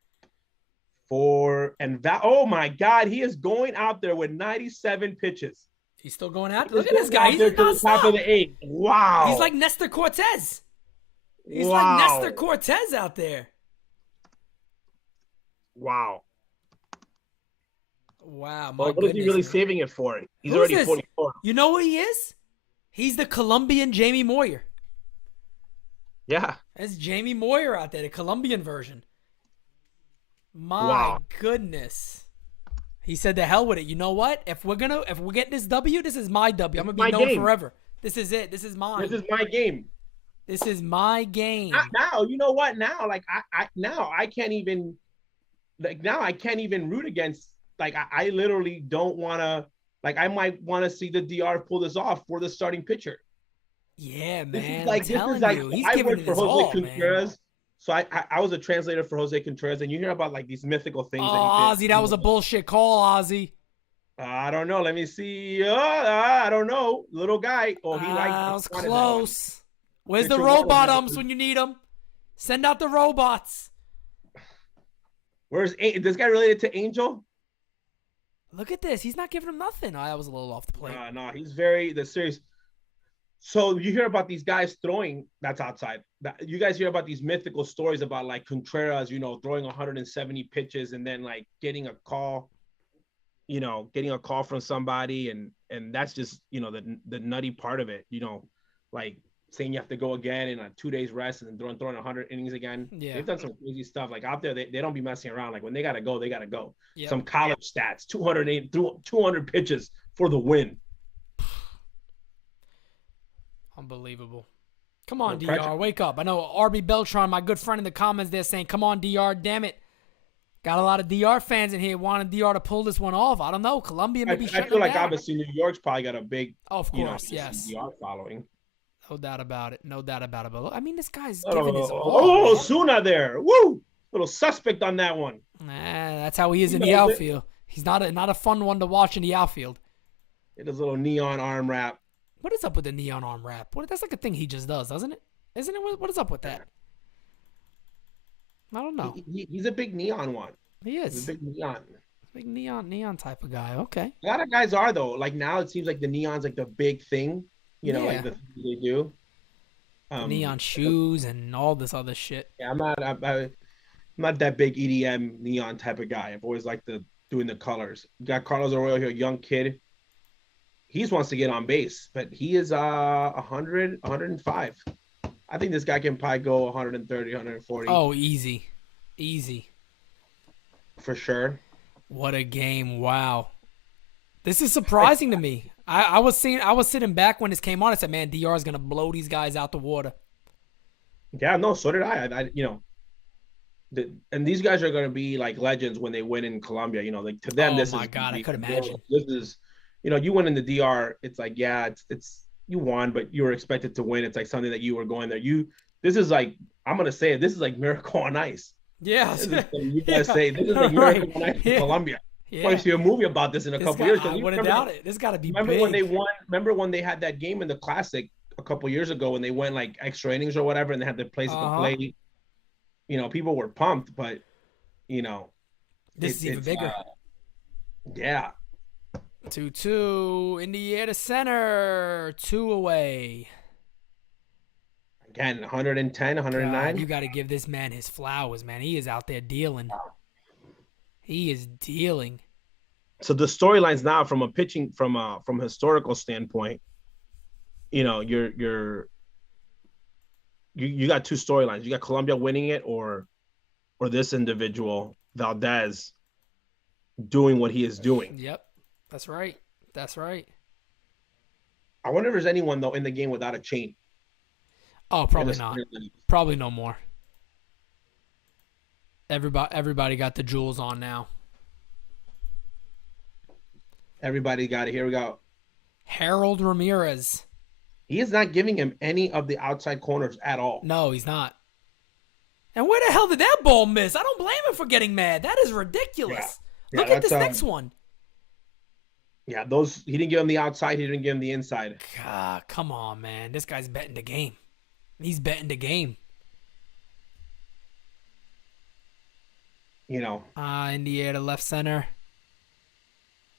oh my God, he is going out there with 97 pitches. He's still going out there. Look at this guy. He's to the top of the 8th. Wow. He's like Nestor Cortez. He's like Nestor Cortez out there. Wow. Wow. What is he really saving it for? He's already 44. You know who he is? He's the Colombian Jamie Moyer. Yeah. That's Jamie Moyer out there, the Colombian version. My goodness. He said the hell with it. You know what? If we're getting this W, this is my W. I'm gonna be known forever. This is it. This is mine. This is my game. This is my game. Now, you know what? Now, like I can't even root against. Like I literally don't want to. Like I might want to see the DR pull this off for the starting pitcher. Yeah, man. He's giving it his all, Contreras, man. So I was a translator for Jose Contreras, and you hear about like these mythical things. Oh, Ozzy, that was a bullshit call, Ozzy. I don't know. Let me see. I don't know. Little guy. Oh, that was close. Where's the robot when you need them? Send out the robots. Where's this guy related to Angel? Look at this. He's not giving him nothing. Oh, that was a little off the plate. No, he's the serious. So you hear about these guys throwing. That's outside. You guys hear about these mythical stories about like Contreras, throwing 170 pitches and then like getting a call from somebody, and that's just the nutty part of it. Like saying you have to go again in a 2 days rest and then throwing 100 innings again. Yeah, they've done some crazy stuff. Like out there, they don't be messing around. Like when they gotta go, they gotta go. Yep. Some college stats: 200 pitches for the win. Unbelievable. Come on, DR, wake up. I know RB Beltron, my good friend in the comments there, saying, come on, DR, damn it. Got a lot of DR fans in here wanting DR to pull this one off. I don't know. Colombia maybe I feel like obviously New York's probably got a big, of course, yes, DR following. No doubt about it. But I mean, this guy's giving his all. Oh, Osuna there. Woo! Little suspect on that one. That's how he is in the outfield. He's not a fun one to watch in the outfield. It is a little neon arm wrap. What is up with the neon arm wrap? That's like a thing he just does, doesn't it? Isn't it? What is up with that? I don't know. He's a big neon one. He is. He's a big neon. Big neon type of guy. Okay. A lot of guys are though. Like now, it seems like the neon's like the big thing. Like the thing they do. Neon shoes and all this other shit. Yeah, I'm not that big EDM neon type of guy. I've always liked doing the colors. You got Carlos Arroyo here, a young kid. He wants to get on base, but he is 100, 105. I think this guy can probably go 130, 140. Oh, easy. For sure. What a game. Wow. This is surprising to me. I was sitting back when this came on. I said, man, DR is gonna blow these guys out the water. Yeah, no, so did I. And these guys are going to be like legends when they win in Colombia. Like to them, this is. Oh my God, I could imagine. This is, you win in the DR. It's like, yeah, it's you won, but you were expected to win. It's like something that you were going there. This is like, I'm gonna say it. This is like Miracle on Ice. Yeah, you guys say this is like Miracle on Ice in Colombia. Yeah. I see a movie about this in a couple years. I wouldn't doubt it. This got to be. Remember when they won? Remember when they had that game in the Classic a couple years ago when they went like extra innings or whatever, and they had the place to play. People were pumped, but this is even bigger. Yeah. 2-2 in the air to center, 2 away. Again, 110, 109. God, you got to give this man his flowers, man. He is out there dealing. He is dealing. So the storylines now, from a pitching, from a historical standpoint, you got two storylines. You got Colombia winning it, or this individual Valdez doing what he is doing. Yep, that's right. That's right. I wonder if there's anyone though in the game without a chain. Oh, probably not. Probably no more. Everybody got the jewels on now. Everybody got it. Here we go. Harold Ramirez. He is not giving him any of the outside corners at all. No, he's not. And where the hell did that ball miss? I don't blame him for getting mad. That is ridiculous. Yeah, look at this next one. Yeah, he didn't give him the outside. He didn't give him the inside. God, come on, man. This guy's betting the game. He's betting the game. In the air to left center.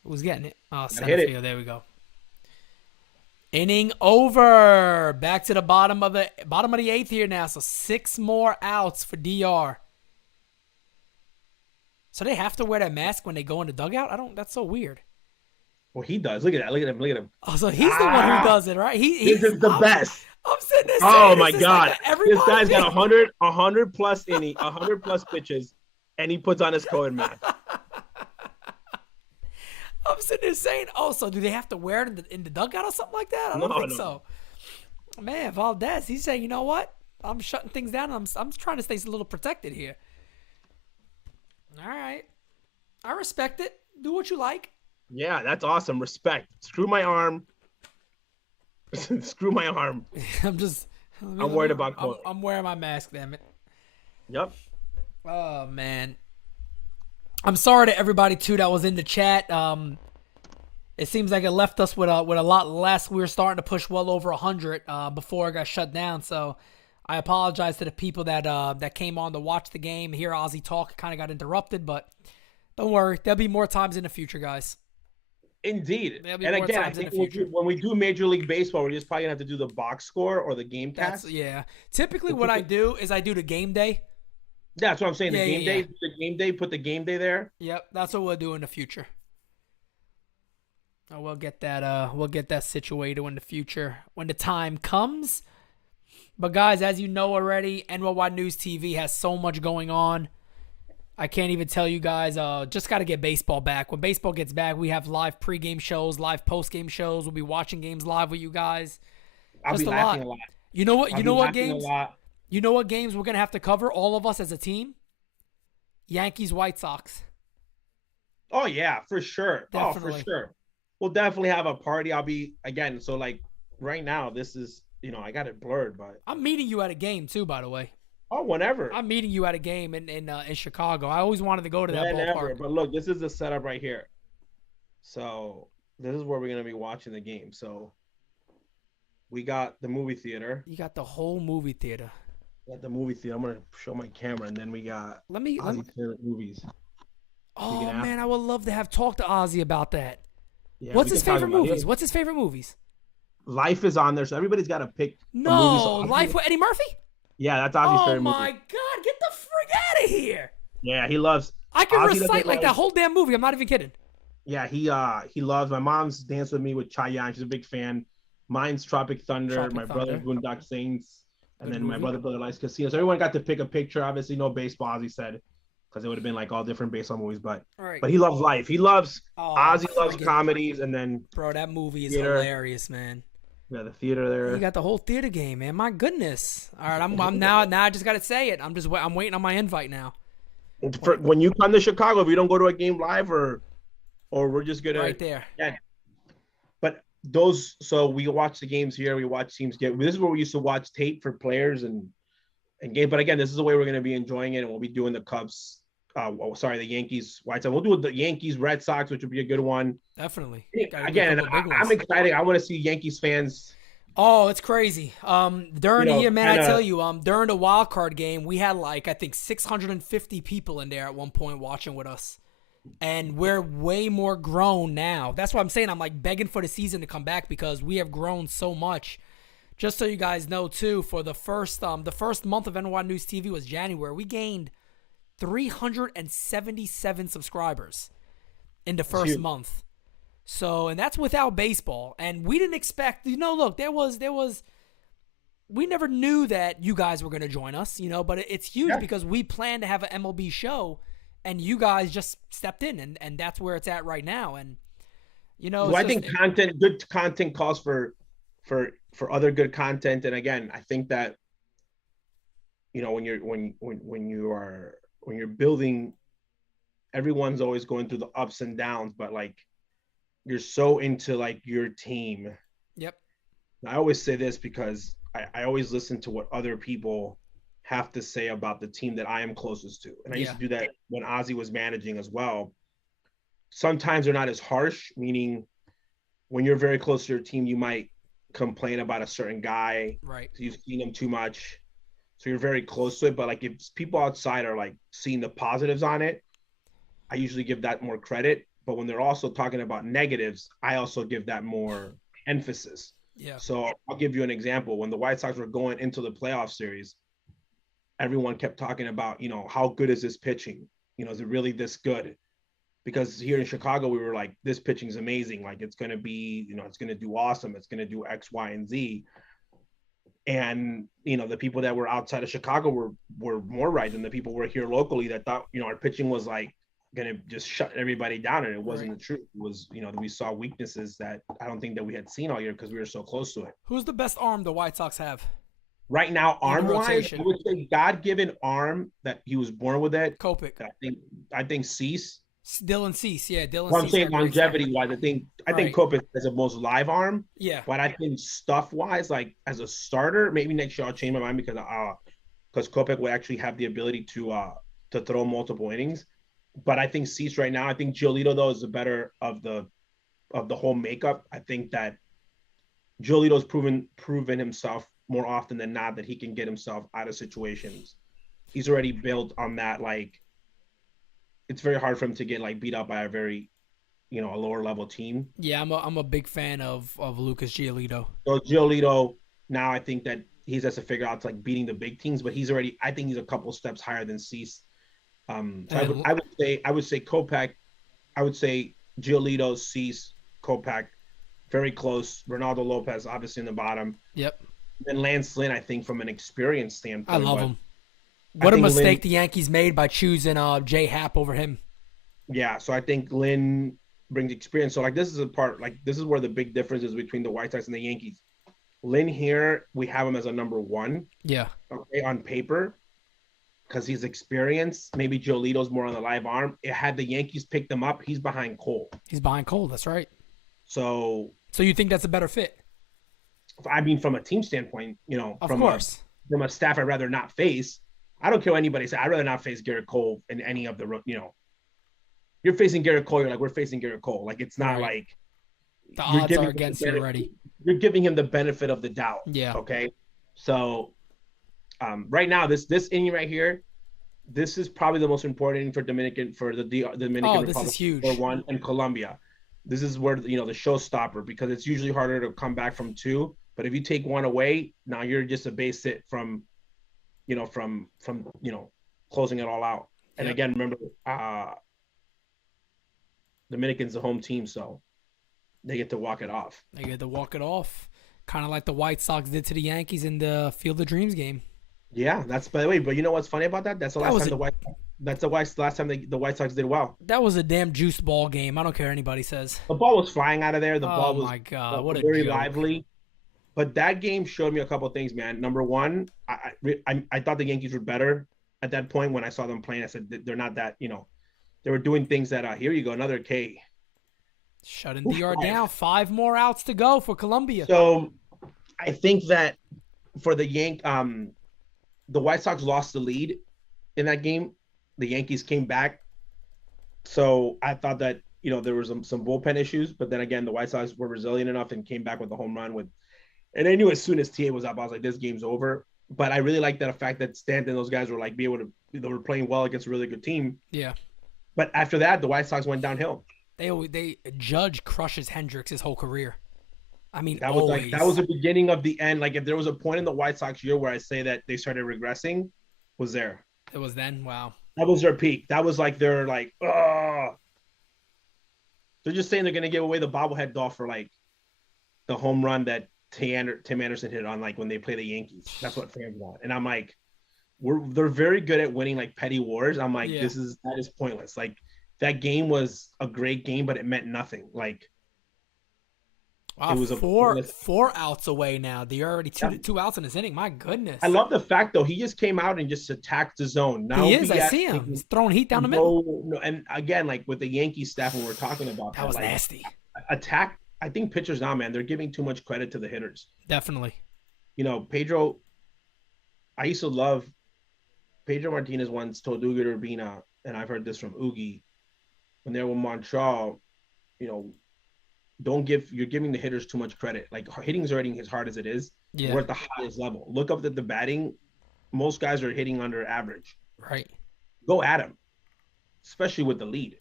Who's getting it? Oh, center field. There we go. Inning over. Back to the bottom of the 8th here now. So 6 more outs for DR. So they have to wear that mask when they go in the dugout? That's so weird. Well, he does. Look at that. Look at him. Oh, so he's the one who does it, right? This is the best. I'm sitting there saying, oh my God. Like this guy's got 100 plus 100 plus pitches, and he puts on his coat and mask. I'm sitting there saying, oh, so do they have to wear it in the dugout or something like that? I don't think so. Man, Valdez, he's saying, you know what? I'm shutting things down. I'm trying to stay a little protected here. All right. I respect it. Do what you like. Yeah, that's awesome. Respect. Screw my arm. Screw my arm. I'm worried about cold. I'm wearing my mask, damn it. Yep. Oh, man. I'm sorry to everybody too that was in the chat. It seems like it left us with a lot less. We were starting to push well over 100 before it got shut down. So I apologize to the people that came on to watch the game. Hear Ozzy talk, kind of got interrupted, but don't worry, there'll be more times in the future, guys. Indeed. And again, I think when we do Major League Baseball, we're just probably gonna have to do the box score or the game cast. Yeah. Typically, what I do is I do the game day. That's what I'm saying. The game day, put the game day there. Yep, that's what we'll do in the future. We'll get that situated in the future when the time comes. But guys, as you know already, NyynewsTV has so much going on. I can't even tell you guys. Just got to get baseball back. When baseball gets back, we have live pregame shows, live postgame shows. We'll be watching games live with you guys. I'll be laughing a lot. You know what? You know what games? You know what games we're going to have to cover, all of us as a team? Yankees, White Sox. Oh, yeah, for sure. Definitely. Oh, for sure. We'll definitely have a party. I'll be, again, so like right now, this is, I got it blurred, but. I'm meeting you at a game too, by the way. Oh, whenever. I'm meeting you at a game in Chicago. I always wanted to go to that ballpark. But look, this is the setup right here. So this is where we're going to be watching the game. So we got the movie theater. You got the whole movie theater. At the movie theater, I'm gonna show my camera, and then we got Ozzy's favorite movies. Oh man, I would love to have talked to Ozzy about that. Yeah, What's his favorite movies? Life is on there, so everybody's got to pick. No, Life with Eddie Murphy. Yeah, that's Ozzy's favorite movie. Oh my God, get the frig out of here! Yeah, he loves. I can recite like that whole damn movie. I'm not even kidding. Yeah, he loves. My mom's Dance with Me with Chayanne. She's a big fan. Mine's Tropic Thunder. My brother Boondock Saints. And then my brother Lights Casino. So everyone got to pick a picture. Obviously, no baseball, as he said, because it would have been like all different baseball movies. But Right. he loves life. He loves Ozzy loves friggin- comedies, and then Bro, that movie is theater. hilarious, man. Yeah, the theater there. You got the whole theater game, man. My goodness. All right, I'm now I just gotta say it. I'm waiting on my invite now. When you come to Chicago, if you don't go to a game live, or we're just gonna Right there. Yeah. But so we watch the games here. We watch teams get. This is where we used to watch tape for players and game. But again, this is the way we're gonna be enjoying it, and we'll be doing the Cubs. The Yankees, White Sox. We'll do the Yankees, Red Sox, which would be a good one. Definitely. Again, I'm excited. I want to see Yankees fans. Oh, it's crazy. During the year, man, I tell you, during the wild card game, we had like I think 650 people in there at one point watching with us, and we're way more grown now. That's what I'm saying. I'm like begging for the season to come back because we have grown so much. Just so you guys know, too, for the first month of NY News TV was January. We gained 377 subscribers in the first month. So, and that's without baseball. And we didn't expect, look, we never knew that you guys were going to join us, but it's huge because we planned to have an MLB show and you guys just stepped in and that's where it's at right now. And, I think good content calls for other good content. And again, I think that, when you're building, everyone's always going through the ups and downs, but like you're so into like your team. Yep. And I always say this because I always listen to what other people have to say about the team that I am closest to. And I used to do that when Ozzy was managing as well. Sometimes they're not as harsh, meaning when you're very close to your team, you might complain about a certain guy. Right. So you've seen him too much. So you're very close to it. But like if people outside are like seeing the positives on it, I usually give that more credit. But when they're also talking about negatives, I also give that more emphasis. Yeah. So I'll give you an example. When the White Sox were going into the playoff series, everyone kept talking about, how good is this pitching? Is it really this good? Because here in Chicago, we were like, this pitching is amazing. Like it's going to be, it's going to do awesome. It's going to do X, Y, and Z. And, the people that were outside of Chicago were more right than the people who were here locally that thought, our pitching was like going to just shut everybody down. And it wasn't the truth. It was, we saw weaknesses that I don't think that we had seen all year because we were so close to it. Who's the best arm the White Sox have? Right now, arm-wise, I would say God-given arm that he was born with it. Kopech. I think Cease. Dylan Cease, yeah. Dylan Well, Cease. I'm saying longevity-wise, I think Kopech has the most live arm. Yeah. But I think stuff-wise, like as a starter, maybe next year I'll change my mind because Kopech would actually have the ability to throw multiple innings. But I think Cease right now, I think Giolito though is the better of the whole makeup. I think that Giolito's proven himself more often than not that he can get himself out of situations. He's already built on that. Like it's very hard for him to get like beat up by a very, a lower level team. Yeah, I'm a big fan of Lucas Giolito. So Giolito now I think that he has to figure out like beating the big teams, but I think he's a couple steps higher than Cease. So I would say Kopech, I would say Giolito, Cease, Kopech, very close. Ronaldo Lopez obviously in the bottom. Yep. And Lance Lynn, I think from an experience standpoint. I love him. What a mistake the Yankees made by choosing Jay Happ over him. Yeah, so I think Lynn brings experience. So like this is where the big difference is between the White Sox and the Yankees. Lynn here, we have him as a number one. Yeah. Okay, on paper. Because he's experienced. Maybe Giolito's more on the live arm. Had the Yankees picked him up, he's behind Cole. He's behind Cole, that's right. So you think that's a better fit? I mean, from a team standpoint, of course. From a staff I'd rather not face. I don't care what anybody says. I'd rather not face Garrett Cole in any of the, you're facing Garrett Cole. You're like, we're facing Garrett Cole. Like, it's not like the odds are against you already. You're giving him the benefit of the doubt. Yeah. Okay. So right now, this inning right here, this is probably the most important inning for the Dominican Republic. This is huge. For one, and Colombia. This is where, the showstopper, because it's usually harder to come back from two. But if you take one away, now you're just a base hit from closing it all out. And again, remember, Dominican's the home team, so they get to walk it off. Kind of like the White Sox did to the Yankees in the Field of Dreams game. Yeah, that's by the way. But you know what's funny about that? That's the last time That's the last time the White Sox did well. That was a damn juice ball game. I don't care what anybody says. The ball was flying out of there. The Oh ball was my God, what a very joke. lively. But that game showed me a couple of things, man. Number one, I thought the Yankees were better at that point when I saw them playing. I said they're not that, they were doing things that here you go, another K. Shutting DR down. 5 more outs to go for Columbia. So I think that for the the White Sox lost the lead in that game. The Yankees came back. So I thought that, there was some bullpen issues, but then again, the White Sox were resilient enough and came back with a home run and I knew as soon as TA was up, I was like, this game's over. But I really like that fact that Stanton, those guys were like, they were playing well against a really good team. Yeah. But after that, the White Sox went downhill. They Judge crushes Hendricks his whole career. I mean, that was the beginning of the end. Like if there was a point in the White Sox year where I say that they started regressing, was there. It was then. Wow. That was their peak. That was like they're like, oh. They're just saying they're gonna give away the bobblehead doll for like the home run that Tim Anderson hit on like when they play the Yankees. That's what fans want. And I'm like, they're very good at winning like petty wars. I'm like, that is pointless. Like that game was a great game, but it meant nothing. Like wow, it was four outs away now. They're already two outs in this inning. My goodness. I love the fact though, he just came out and just attacked the zone. Now I see him. He's throwing heat down the middle. No, and again, like with the Yankees staff when we're talking about that was like, nasty. Attack. I think pitchers now, man, they're giving too much credit to the hitters. Definitely. Pedro, I used to love Pedro Martinez once told Ugi Urbina, and I've heard this from Ugi, when they were with Montreal, you're giving the hitters too much credit. Like hitting's already as hard as it is. Yeah. We're at the highest level. Look up at the batting. Most guys are hitting under average. Right. Go at them, especially with the lead.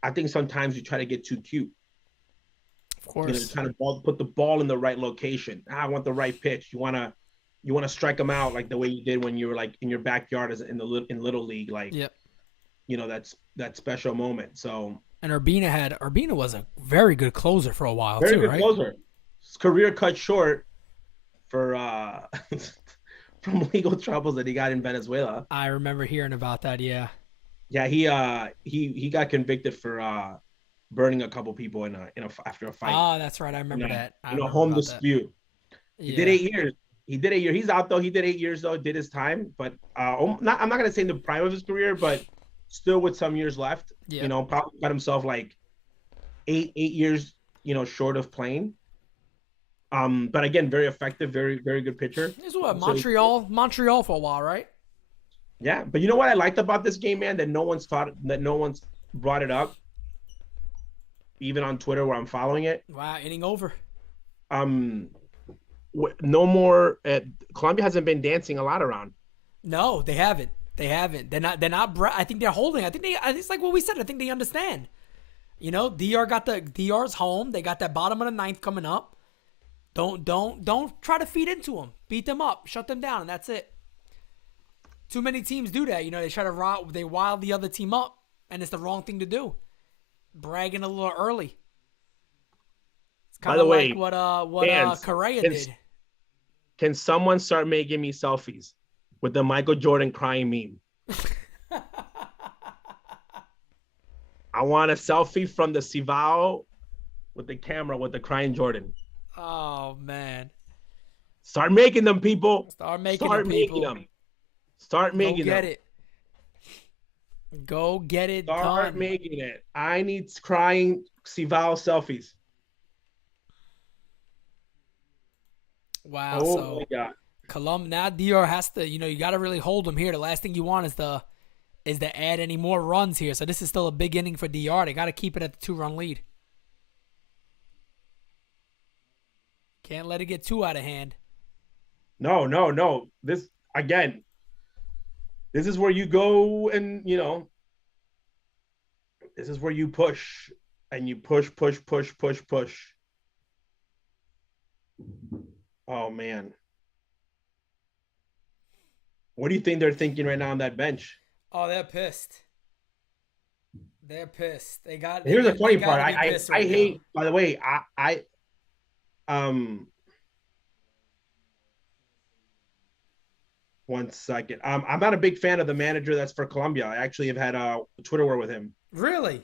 I think sometimes you try to get too cute. Of course. Trying to put the ball in the right location. I want the right pitch. You want to strike them out like the way you did when you were like in your backyard in little league. Like, yep. That special moment. So. And Urbina was a very good closer for a while very too, good right? Closer. His career cut short for from legal troubles that he got in Venezuela. I remember hearing about that. Yeah. Yeah, he got convicted for burning a couple people after a fight. Oh, that's right. I remember that. Home dispute. That. He did 8 years. He's out though. He did 8 years though. Did his time, but I'm not gonna say in the prime of his career, but still with some years left. Yeah. Probably got himself like eight years, short of playing. But again, very effective, very, very good pitcher. This is what Montreal for a while, right? Yeah, but you know what I liked about this game, man, that no one's brought it up, even on Twitter where I'm following it. Wow, inning over. No more. Columbia hasn't been dancing a lot around. No, they haven't. They're not. I think they're holding. It's like what we said. I think they understand. DR's home. They got that bottom of the ninth coming up. Don't try to feed into them. Beat them up. Shut them down, and that's it. Too many teams do that. They try to they wild the other team up, and it's the wrong thing to do. Bragging a little early. It's kind of like what Correa did. Can someone start making me selfies with the Michael Jordan crying meme? I want a selfie from the Cibao with the camera with the crying Jordan. Oh, man. Start making them, people. Start making them. Start making them. Go get it done. Start making it. I need crying Cibao selfies. Wow. Oh, my God. Now DR has to, you got to really hold them here. The last thing you want is to add any more runs here. So this is still a big inning for DR. They got to keep it at the 2-run lead. Can't let it get too out of hand. No. This is where you go and, this is where you push and you push. Oh, man. What do you think they're thinking right now on that bench? Oh, they're pissed. Here's the funny part. I hate, by the way, 1 second. I'm not a big fan of the manager that's for Colombia. I actually have had a Twitter war with him. Really?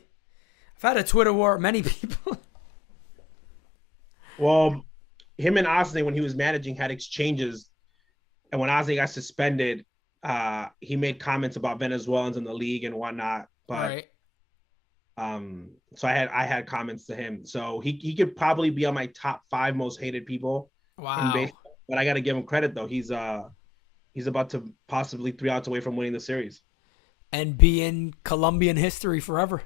I've had a Twitter war with many people. Well, him and Osney, when he was managing, had exchanges. And when Osney got suspended, he made comments about Venezuelans in the league and whatnot. But so I had comments to him. So he could probably be on my top 5 most hated people in baseball. But I got to give him credit though. He's about to possibly 3 outs away from winning the series and be in Colombian history forever.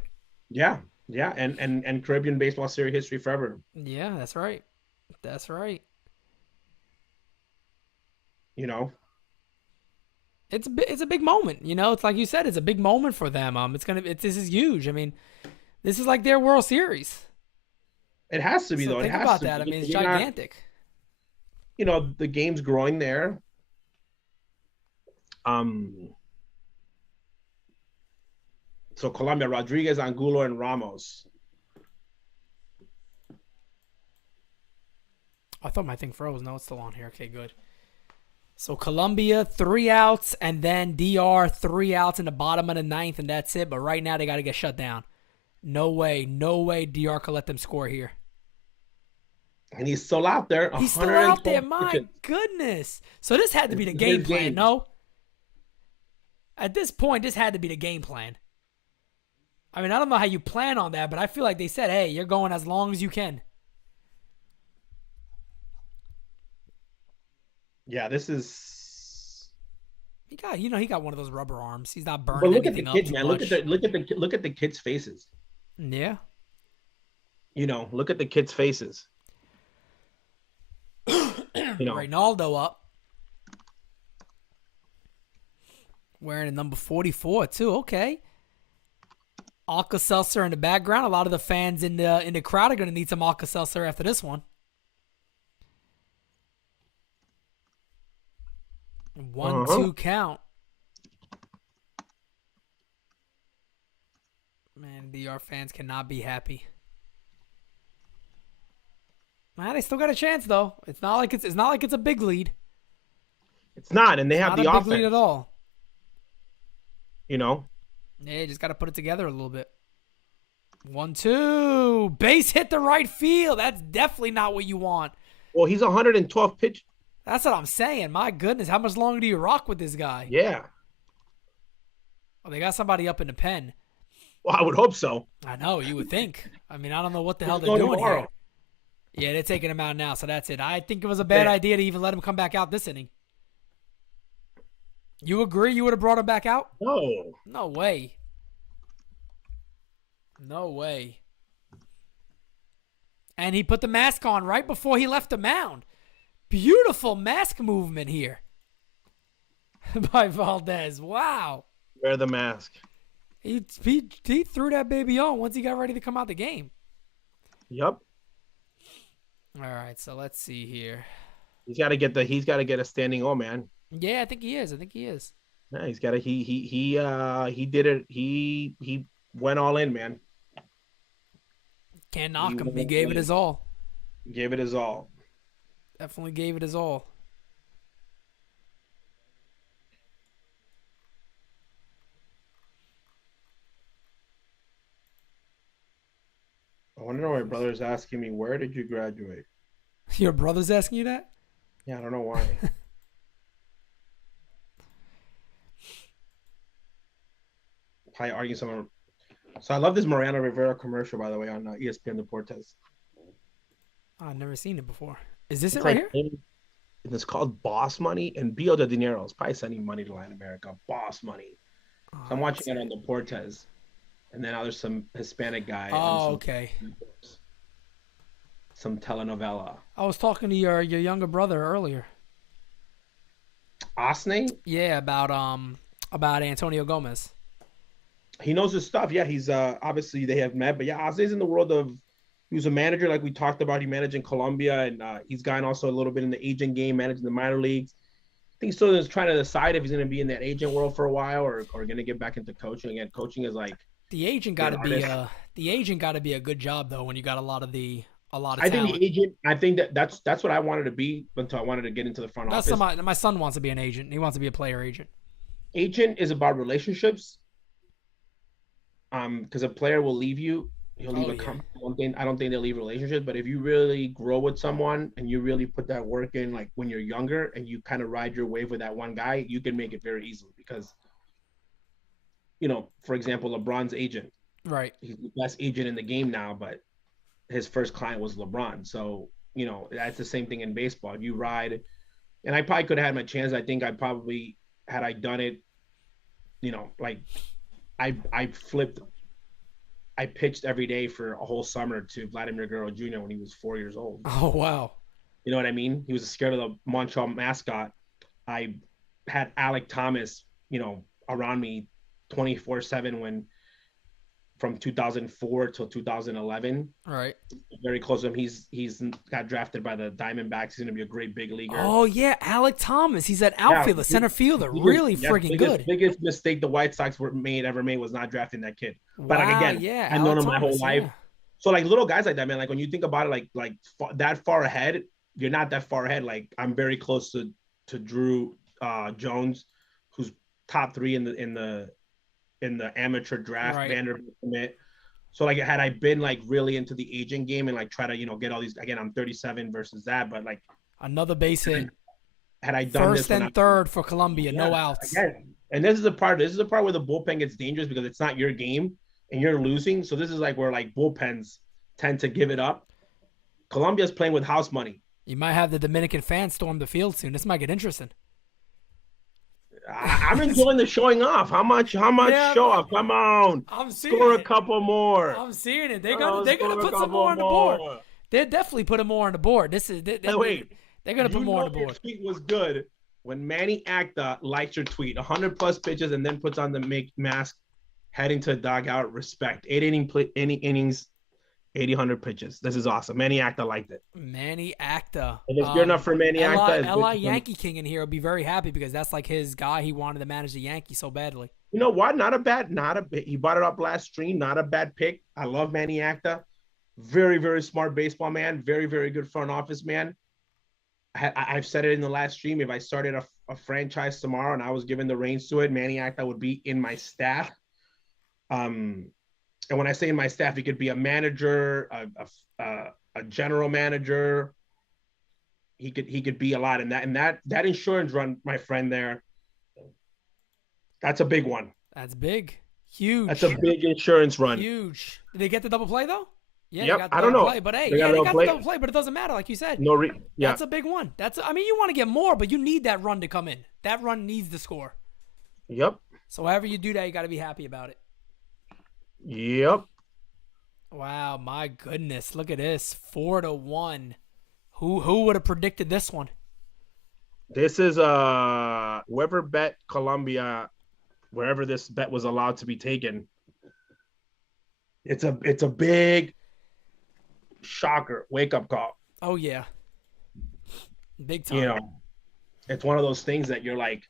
Yeah, and Caribbean baseball series history forever. Yeah, that's right. That's right. You know, it's a big moment. You know, it's like you said, it's a big moment for them. This is huge. I mean, this is like their World Series. It has to be though. Think it has about to that. Be. I mean, it's gigantic. You know, the game's growing there. So Colombia, Rodriguez, Angulo, and Ramos. I thought my thing froze. No, it's still on here. Okay, good. So Colombia, 3 outs, and then DR, 3 outs in the bottom of the 9th, and that's it. But right now, they got to get shut down. No way DR can let them score here. And he's still out there. He's still out there. My goodness. So this had to be the game plan, no? At this point, this had to be the game plan. I mean, I don't know how you plan on that, but I feel like they said, hey, you're going as long as you can. Yeah, this is. He got one of those rubber arms. He's not burning. But look at anything the kids, up man. Look at the kids' faces. Yeah. You know, look at the kids' faces. You know, Ronaldo up. Wearing a number 44 too. Okay. Alka-Seltzer in the background. A lot of the fans in the crowd are going to need some Alka-Seltzer after this one. 1-2 count. Man, DR fans cannot be happy. Man, they still got a chance though. It's not like it's a big lead. It's not, and they have the offense. Not a big offense lead at all. You know. Yeah, you just got to put it together a little bit. 1-2. Base hit the right field. That's definitely not what you want. Well, he's 112 pitch. That's what I'm saying. My goodness, how much longer do you rock with this guy? Yeah. Well, they got somebody up in the pen. Well, I would hope so. I know, you would think. I mean, I don't know what the hell they're doing here. Yeah, they're taking him out now, so that's it. I think it was a bad idea to even let him come back out this inning. You agree you would have brought him back out? No. No way. No way. And he put the mask on right before he left the mound. Beautiful mask movement here by Valdez. Wow. Wear the mask. He threw that baby on once he got ready to come out the game. Yep. All right, so let's see here. He's got to get a standing O, man. Yeah, I think he is. Yeah, he's got to he did it. He went all in, man. Can't knock him. He gave it his all. Gave it his all. Definitely gave it his all. I wonder why my brother's asking me, where did you graduate? Your brother's asking you that? Yeah, I don't know why. Probably arguing someone. So I love this Mariano Rivera commercial, by the way, on ESPN Deportes. Oh, I've never seen it before. Is this it right here? And it's called Boss Money, and Bio de Dinero is probably sending money to Latin America. Boss Money. So I'm watching it on Deportes. And then there's some Hispanic guy. Okay. Some telenovela. I was talking to your younger brother earlier. Osney? Yeah, about Antonio Gomez. He knows his stuff. Yeah, he's obviously they have met, but yeah, Osney's in the world of. He was a manager, like we talked about. He managed in Colombia, and he's gotten also a little bit in the agent game, managing the minor leagues. I think he's still just trying to decide if he's going to be in that agent world for a while or going to get back into coaching again. Coaching is like the agent got to be a good job though when you got a lot of the a lot of I think talent. the agent. I think that's what I wanted to be until I wanted to get into the front That's office. my son wants to be an agent. He wants to be a player agent. Agent is about relationships. Because a player will leave you, he'll leave a company. I don't think they'll leave relationships, but if you really grow with someone and you really put that work in, like when you're younger and you kind of ride your wave with that one guy, you can make it very easily because, for example, LeBron's agent, Right. he's the best agent in the game now, but his first client was LeBron. So, that's the same thing in baseball. You ride, and I probably could have had my chance. I think I probably, had I done it, like I pitched every day for a whole summer to Vladimir Guerrero Jr. when he was 4 years old. Oh, wow. You know what I mean? He was scared of the Montreal mascot. I had Alec Thomas, around me 24/7 from 2004 till 2011. Right. Very close to him. He's got drafted by the Diamondbacks. He's going to be a great big leaguer. Oh, yeah. Alec Thomas. He's an outfielder, center fielder. Really friggin' good. Biggest mistake the White Sox ever made was not drafting that kid. But Wow, again, yeah, I've known Alec him my whole Thomas, life. yeah. So like little guys like that, man, like when you think about it, like that far ahead, you're not that far ahead. Like I'm very close to Drew Jones, who's top 3 in the amateur draft, Right. Vanderbilt commit. So like had I been like really into the agent game and like try to get all these, again, I'm 37 versus that, but like Another base hit. had I done First this and third for Columbia, no outs. Again, and this is the part where the bullpen gets dangerous because it's not your game and you're losing. So this is like where like bullpens tend to give it up. Columbia's playing with house money. You might have the Dominican fans storm the field soon. This might get interesting. I'm enjoying the showing off. How much show off? Come on. I'm seeing Score it. a couple more. I'm seeing it. They're gonna put some more on the board. They're definitely putting more on the board. They're gonna put more on the board. Your tweet was good when Manny Acta likes your tweet. 100+ pitches and then puts on the mask, heading to the dugout. Respect. 8 innings, 100 pitches. This is awesome. Manny Acta liked it. Manny Acta. And it's good enough for Manny Acta. LI Yankee King in here will be very happy because that's like his guy. He wanted to manage the Yankees so badly. You know what? He bought it up last stream. Not a bad pick. I love Manny Acta. Very, very smart baseball man. Very, very good front office man. I've said it in the last stream. If I started a franchise tomorrow and I was given the reins to it, Manny Acta would be in my staff. And when I say in my staff, he could be a manager, a general manager. He could be a lot in that. And that insurance run, my friend, there, that's a big one. That's big. Huge. That's a big insurance run. Huge. Did they get the double play though? Yeah, yep. they got the I don't double know. Play, but hey, they got the double play, but it doesn't matter, like you said. Yeah. That's a big one. You want to get more, but you need that run to come in. That run needs to score. Yep. So however you do that, you got to be happy about it. Yep. Wow, my goodness. Look at this. 4-1. Who would have predicted this one? This is whoever bet Colombia, wherever this bet was allowed to be taken. It's a big shocker, wake up call. Oh yeah. Big time. It's one of those things that you're like,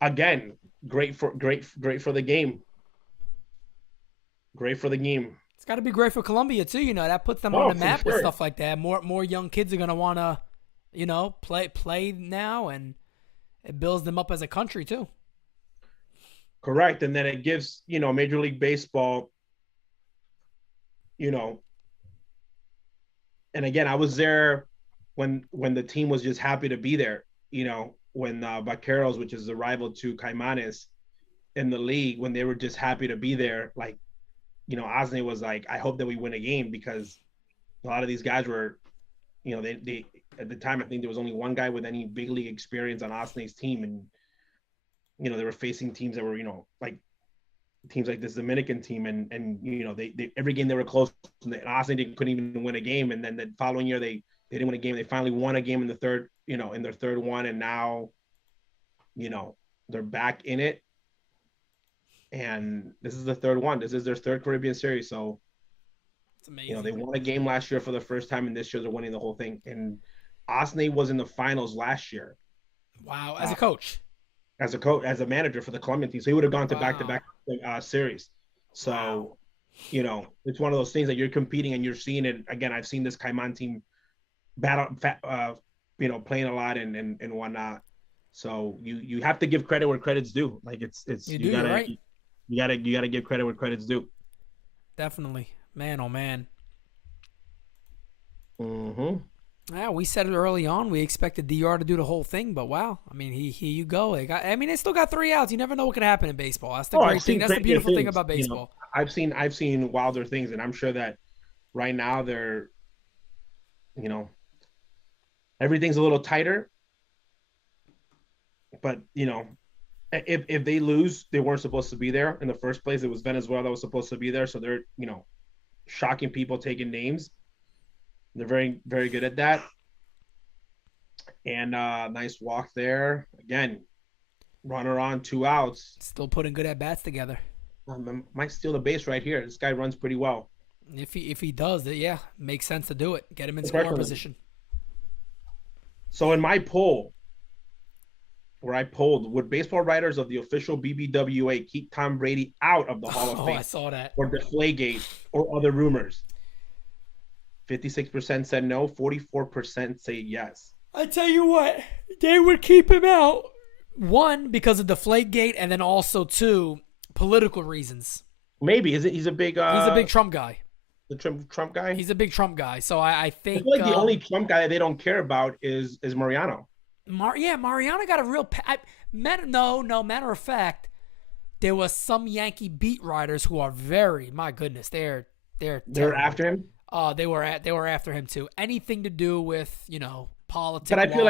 again, great for the game. Great for the game. It's got to be great for Colombia too. That puts them on the map with sure. stuff like that. More young kids are gonna want to, play now, and it builds them up as a country too. Correct, and then it gives Major League Baseball. And again, I was there when the team was just happy to be there. When Vaqueros, which is the rival to Caimanes in the league, when they were just happy to be there, like. Osney was like, I hope that we win a game because a lot of these guys were, they at the time, I think there was only one guy with any big league experience on Osney's team. And, they were facing teams that were, like teams like this Dominican team. And they every game they were close and Osney couldn't even win a game. And then the following year, they didn't win a game. They finally won a game in the third, in their third one. And now, they're back in it. And this is the third one. This is their third Caribbean series. So, it's amazing. They won a game last year for the first time, and this year they're winning the whole thing. And Osney was in the finals last year. Wow, as a coach. As a manager for the Colombian team. So he would have gone to back-to-back series. So, You know, it's one of those things that you're competing and you're seeing it. Again, I've seen this Cayman team battle, playing a lot and whatnot. So you have to give credit where credit's due. Like you You're right. gotta give credit where credit's due. Definitely, man. Oh man. Mm-hmm. Yeah, we said it early on. We expected DR to do the whole thing, but wow. I mean, here you go. They still got 3 outs. You never know what can happen in baseball. That's the great thing. That's the beautiful thing about baseball. I've seen wilder things, and I'm sure that right now they're, everything's a little tighter. But if they lose, they weren't supposed to be there in the first place. It was Venezuela that was supposed to be there, so they're shocking people, taking names. They're very, very good at that. And nice walk there. Again, runner on, 2 outs. Still putting good at bats together. Might steal the base right here. This guy runs pretty well. If he does it, yeah, makes sense to do it. Get him in scoring position. So in my poll, where I polled, would baseball writers of the official BBWA keep Tom Brady out of the Hall of Fame? I saw that. Or Deflategate or other rumors? 56% said no, 44% say yes. I tell you what, they would keep him out. 1, because of Deflategate, and then also 2, political reasons. Maybe. He's a big Trump guy. The Trump guy? He's a big Trump guy. So I think I feel like the only Trump guy that they don't care about is Mariano. Mariano got a real matter of fact, there was some Yankee beat writers who are my goodness, they're after him. They were after him too. Anything to do with politics. But I feel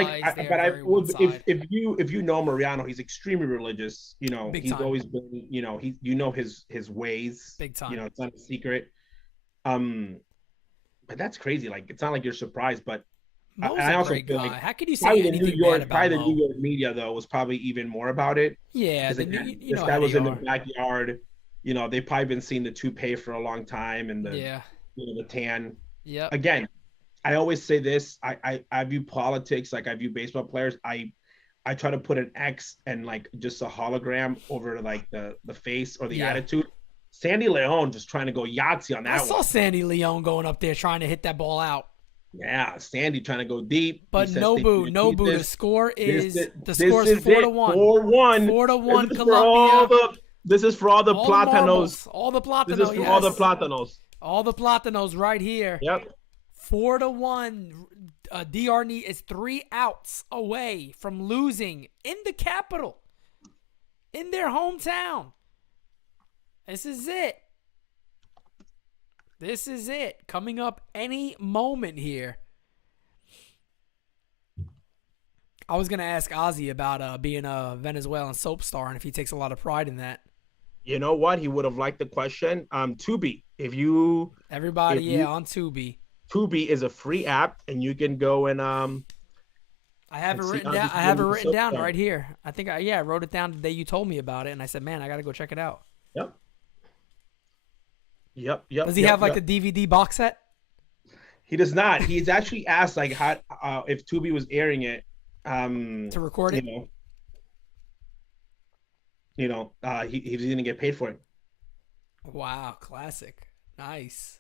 if you know Mariano, he's extremely religious. He's always been. His ways. Big time. It's not a secret. But that's crazy. Like, it's not like you're surprised, but I also feel like how could you say anything bad about the New York media though was probably even more about it. Yeah, this guy was in the backyard. They've probably been seeing the toupee for a long time, and the tan. Yeah. Again, I always say this. I view politics like I view baseball players. I try to put an X and like just a hologram over like the face or the attitude. Sandy Leon just trying to go Yahtzee on that one. I saw Sandy Leon going up there trying to hit that ball out. Yeah, Sandy trying to go deep. But Nobu, the score is 4-1. 4-1. 4-1 Colombia. This is for all the Platanos. All the Platanos. This is for all the Platanos. All the Platanos right here. Yep. 4-1. DR is 3 outs away from losing in the capital, in their hometown. This is it. This is it. Coming up any moment here. I was going to ask Ozzy about being a Venezuelan soap star and if he takes a lot of pride in that. You know what? He would have liked the question. Tubi. On Tubi. Tubi is a free app, and you can go and I have it written down. I have it written down right here. I think I wrote it down the day you told me about it, and I said, man, I got to go check it out. Yep. Does he have like the DVD box set? He does not. He's actually asked like how if Tubi was airing it to record it. He's gonna get paid for it. Wow, classic, nice.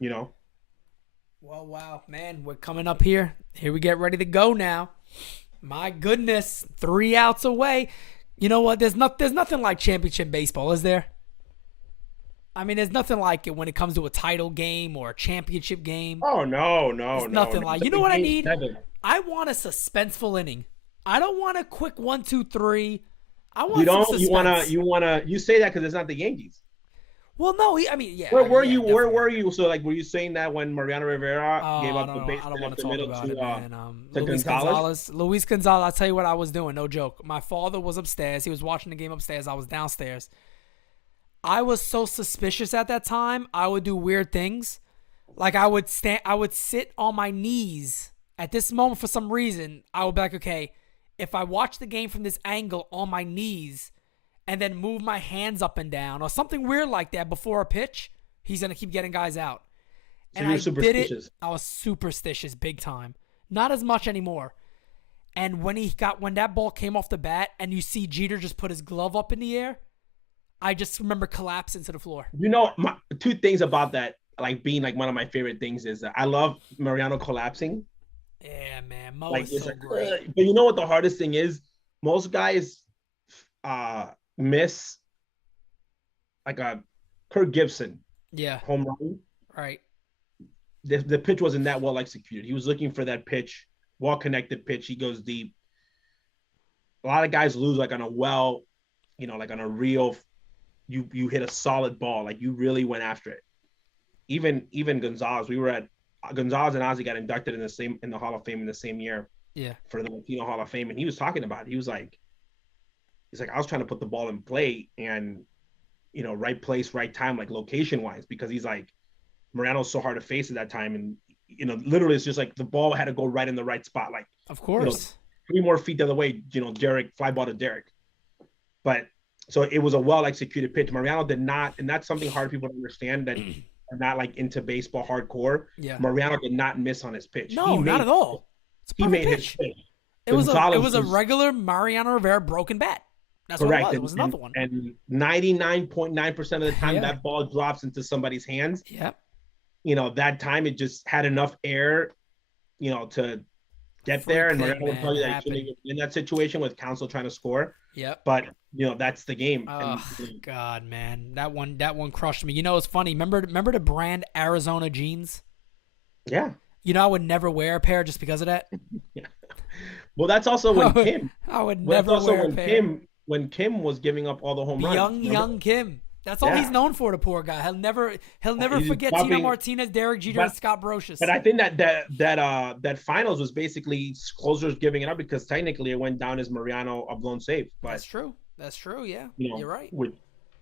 Well, wow, man, we're coming up here. Here we get ready to go now. My goodness, 3 outs away. You know what? There's nothing like championship baseball, is there? I mean, there's nothing like it when it comes to a title game or a championship game. Oh no, nothing like. You know what I need? I want a suspenseful inning. I don't want a quick 1, 2, 3. I want some suspense. You say that because it's not the Yankees. Well, no, I mean, yeah. Where were you? Where were you? So, like, were you saying that when Mariano Rivera gave up the base I don't want to talk about it, man. To Gonzalez? Luis Gonzalez, I'll tell you what I was doing. No joke. My father was upstairs. He was watching the game upstairs. I was downstairs. I was so suspicious at that time. I would do weird things. Like, I would sit on my knees. At this moment, for some reason, I would be like, okay, if I watch the game from this angle on my knees and then move my hands up and down or something weird like that before a pitch, he's going to keep getting guys out. So and I did it. I was superstitious big time. Not as much anymore. And when that ball came off the bat and you see Jeter just put his glove up in the air, I just remember collapsing to the floor. You know, two things about that, like being like one of my favorite things is that I love Mariano collapsing. Yeah, man. Mo Like is it's so like, great. but you know what the hardest thing is? Most guys miss like a Kirk Gibson Yeah, home run. right. The pitch wasn't that well executed. He was looking for that pitch, well connected pitch. He goes deep. A lot of guys lose like on a well, like on a real. You hit a solid ball, like you really went after it. Even Gonzalez, Gonzalez and Ozzie got inducted in the Hall of Fame in the same year. Yeah. For the Latino Hall of Fame, and he was talking about it. He's like, I was trying to put the ball in play and right place, right time, like location wise, because he's like, Morano's so hard to face at that time, and literally it's just like the ball had to go right in the right spot, like Of course. 3 more feet the other way, Derek, fly ball to Derek. But so it was a well executed pitch. Mariano did not, and that's something hard people to understand that are not like into baseball hardcore. Yeah. Mariano did not miss on his pitch. No, not at all. He made his pitch. It was a regular Mariano Rivera broken bat. That's correct. What it was. It was another one. And 99.9% of the time that ball drops into somebody's hands. Yep. That time it just had enough air, to get there. And Mariano would tell you that in that situation with Counsell trying to score. Yep. But that's the game. Oh God, man, that one crushed me. It's funny. Remember the brand Arizona jeans? Yeah. I would never wear a pair just because of that. Yeah. Well, that's also when Kim. I would never wear a pair. When Kim was giving up all the home runs. Young Kim. That's all he's known for, the poor guy. He'll never forget Tino Martinez, Derek Jeter, and Scott Brocious. But I think that finals was basically closers giving it up because technically it went down as Mariano a blown save. But that's true. That's true. Yeah, you're right.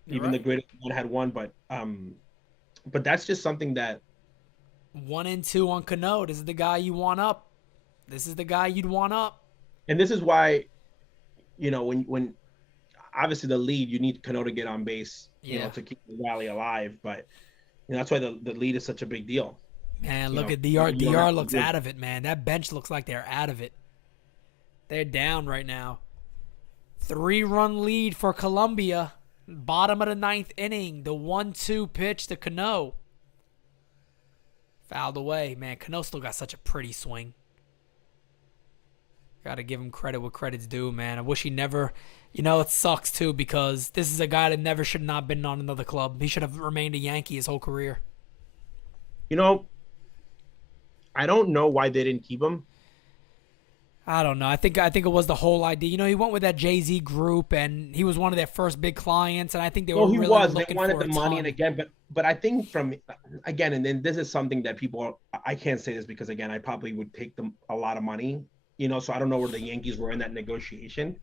The greatest one had won, but that's just something that 1 and 2 on Cano. This is the guy you want up. This is the guy you'd want up. And this is why, when obviously the lead, you need Cano to get on base, to keep the rally alive. But that's why the lead is such a big deal. Man, look at DR. DR looks out of it, man. That bench looks like they're out of it. They're down right now. 3-run lead for Colombia. Bottom of the 9th inning. The 1-2 pitch to Cano. Fouled away. Man, Cano still got such a pretty swing. Got to give him credit where credit's due, man. I wish he never... it sucks, too, because this is a guy that never should not have been on another club. He should have remained a Yankee his whole career. I don't know why they didn't keep him. I don't know. I think it was the whole idea. He went with that Jay-Z group, and he was one of their first big clients, and I think they were really looking They wanted for the money, and again, but I think and then this is something that people, I can't say this because, again, I probably would take them a lot of money, so I don't know where the Yankees were in that negotiation.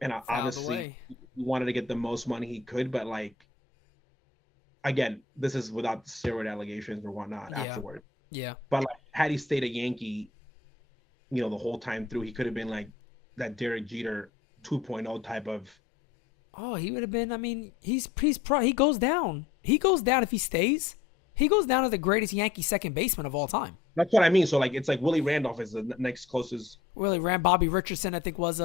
And obviously, he wanted to get the most money he could, but again, this is without the steroid allegations or whatnot afterward. Yeah. But had he stayed a Yankee, the whole time through, he could have been like that Derek Jeter 2.0 type of. Oh, he would have been. I mean, he goes down. He goes down if he stays. He goes down as the greatest Yankee second baseman of all time. That's what I mean. So it's like Willie Randolph is the next closest. Willie Bobby Richardson, I think, was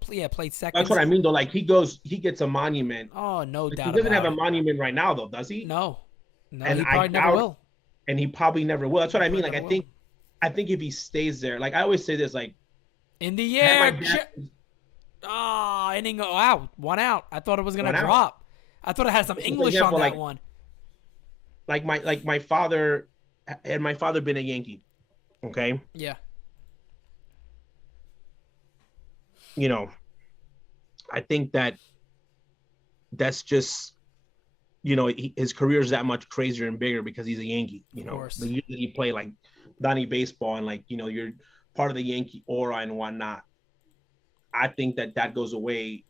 played second. That's what I mean though. Like he gets a monument. Oh, no doubt. He doesn't have a monument right now though, does he? No, and he probably never will. And he probably never will. That's what I mean. Like I think if he stays there, like I always say this, like in the air. Inning go out, 1 out. I thought it was gonna drop. I thought it had some English on that one. Like my father, had my father been a Yankee, okay? Yeah. I think that's just, his career is that much crazier and bigger because he's a Yankee. The years that he played like Donnie baseball and you're part of the Yankee aura and whatnot. I think that goes away.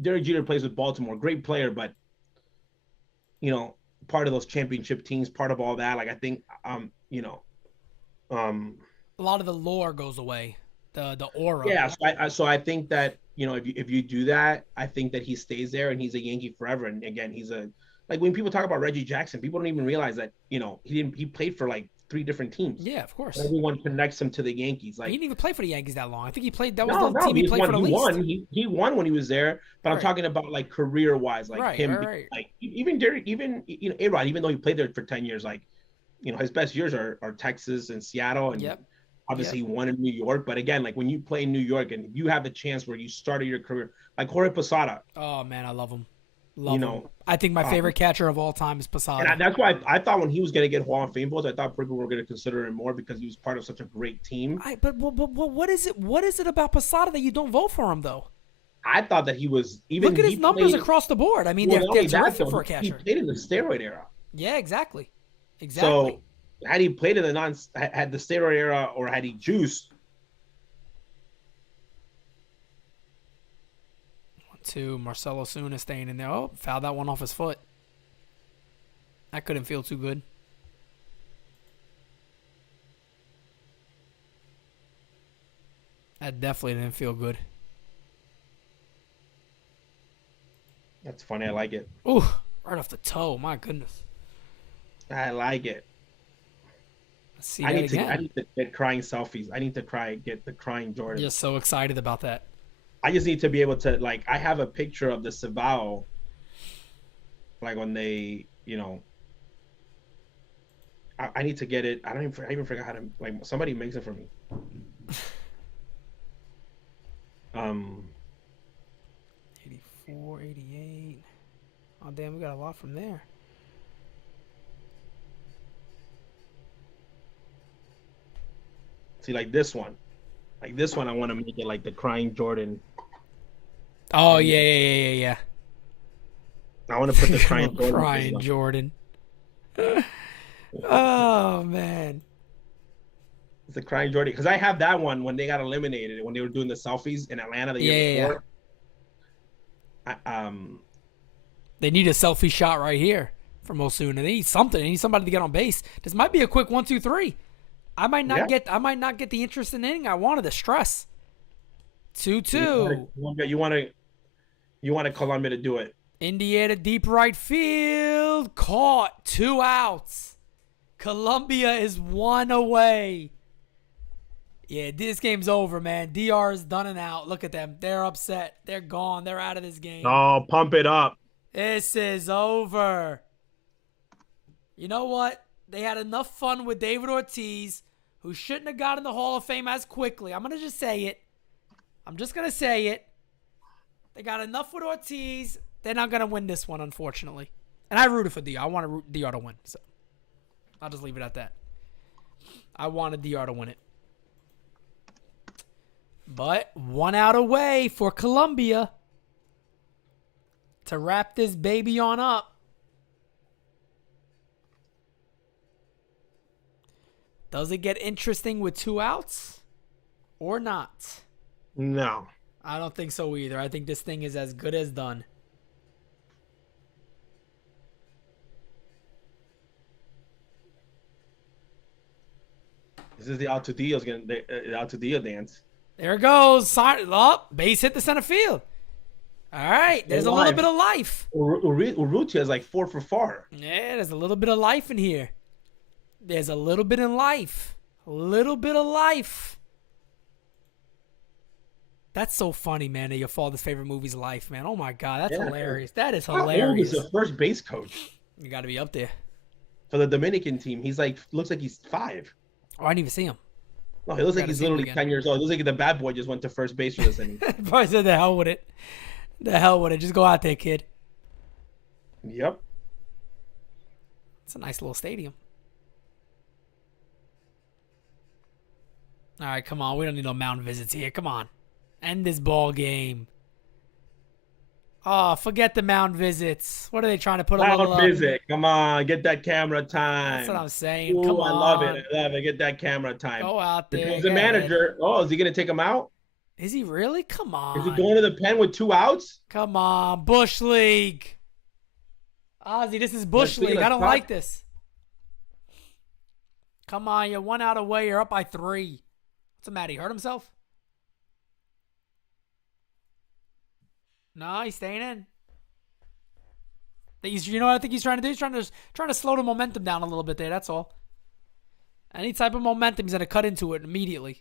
Derek Jeter plays with Baltimore, great player, but part of those championship teams, part of all that. Like I think, a lot of the lore goes away, the aura. Yeah, so I think that if you do that, I think that he stays there and he's a Yankee forever. And again, he's like when people talk about Reggie Jackson, people don't even realize that he played for like three different teams. Yeah, of course. Everyone connects him to the Yankees. Like He didn't even play for the Yankees that long. I think he played. That was no, the team he played for the least. He won when he was there. But I'm Right. talking about like career wise, like Right, him, right. like even you know, A-Rod, even though he played there for 10 years, like you know, his best years are Texas and Seattle, and Yep. obviously he won in New York. But again, like when you play in New York and you have the chance where you started your career, like Jorge Posada, Oh man, I love him. you Love him. know, I think my favorite catcher of all time is Posada. and that's why I thought when he was going to get Hall of Fame votes, I thought people were going to consider him more because he was part of such a great team. But what is it? What is it about Posada that you don't vote for him though? I thought that he was even. Look at his numbers across the board. I mean, Well, they're not only terrific that, for a He catcher. played in the steroid era. Yeah, exactly. So had he played in the had the steroid era, or had he juiced? 1-2, Marcelo Osuna staying in there. Oh, fouled that one off his foot. That couldn't feel too good. That definitely didn't feel good. That's funny. I like it. Ooh, right off the toe. My goodness. I like it. Let's see that again. I need to get crying selfies. I need to get the crying Jordan. Just so excited about that. I just need to be able to, like, I have a picture of the Cibao, like when they, you know, I need to get it. I even forgot how to, like, somebody makes it for me. 84, 88. Oh, damn, we got a lot from there. See, like this one. Like this one, I want to make it like the crying Jordan. Oh, yeah. I want to put the crying Jordan. Crying Jordan. Oh, man. It's the crying Jordan. Because I have that one when they got eliminated, when they were doing the selfies in Atlanta the year before. They need a selfie shot right here from Osuna. They need something. They need somebody to get on base. This might be a quick 1-2-3. I might not get the interest in inning I wanted. The stress. 2-2. You want Columbia to do it. Indiana deep right field. Caught. 2 outs. Columbia is 1 away. Yeah, this game's over, man. DR is done and out. Look at them. They're upset. They're gone. They're out of this game. Oh, pump it up. This is over. You know what? They had enough fun with David Ortiz, who shouldn't have gotten the Hall of Fame as quickly. I'm going to just say it. I'm just going to say it. They got enough with Ortiz. They're not going to win this one, unfortunately. And I rooted for DR. I wanted DR to win. So I'll just leave it at that. I wanted DR to win it. But 1 out away for Columbia to wrap this baby on up. Does it get interesting with 2 outs or not? No. I don't think so either. I think this thing is as good as done. This is the Altudillo dance. There it goes. Base hit the center field. All right. There's a little bit of life. Urrutia is like 4 for 4. Yeah, there's a little bit of life in here. There's a little bit of life. A little bit of life. That's so funny, man, that your father's favorite movie's Life, man. Oh, my God. That's hilarious. That is hilarious. How old is the first base coach? You got to be up there. For the Dominican team, he's like, looks like he's 5. Oh, I didn't even see him. No, he looks like he's literally 10 years old. It looks like the bad boy just went to first base for this inning. Probably said the hell with it. The hell with it. Just go out there, kid. Yep. It's a nice little stadium. All right, come on. We don't need no mound visits here. Come on. End this ball game. Oh, forget the mound visits. What are they trying to put a little mound visit? Come on, get that camera time. That's what I'm saying. Ooh, Come on. I love it. I love it. Get that camera time. Go out there. He's the manager. Oh, is he going to take him out? Is he really? Come on. Is he going to the pen with 2 outs? Come on. Bush League. Ozzy, this is Bush League. I don't like this. Come on. You're 1 out away. You're up by 3. What's the matter? He hurt himself? No, he's staying in. You know what I think he's trying to do? He's trying to slow the momentum down a little bit there. That's all. Any type of momentum, he's going to cut into it immediately.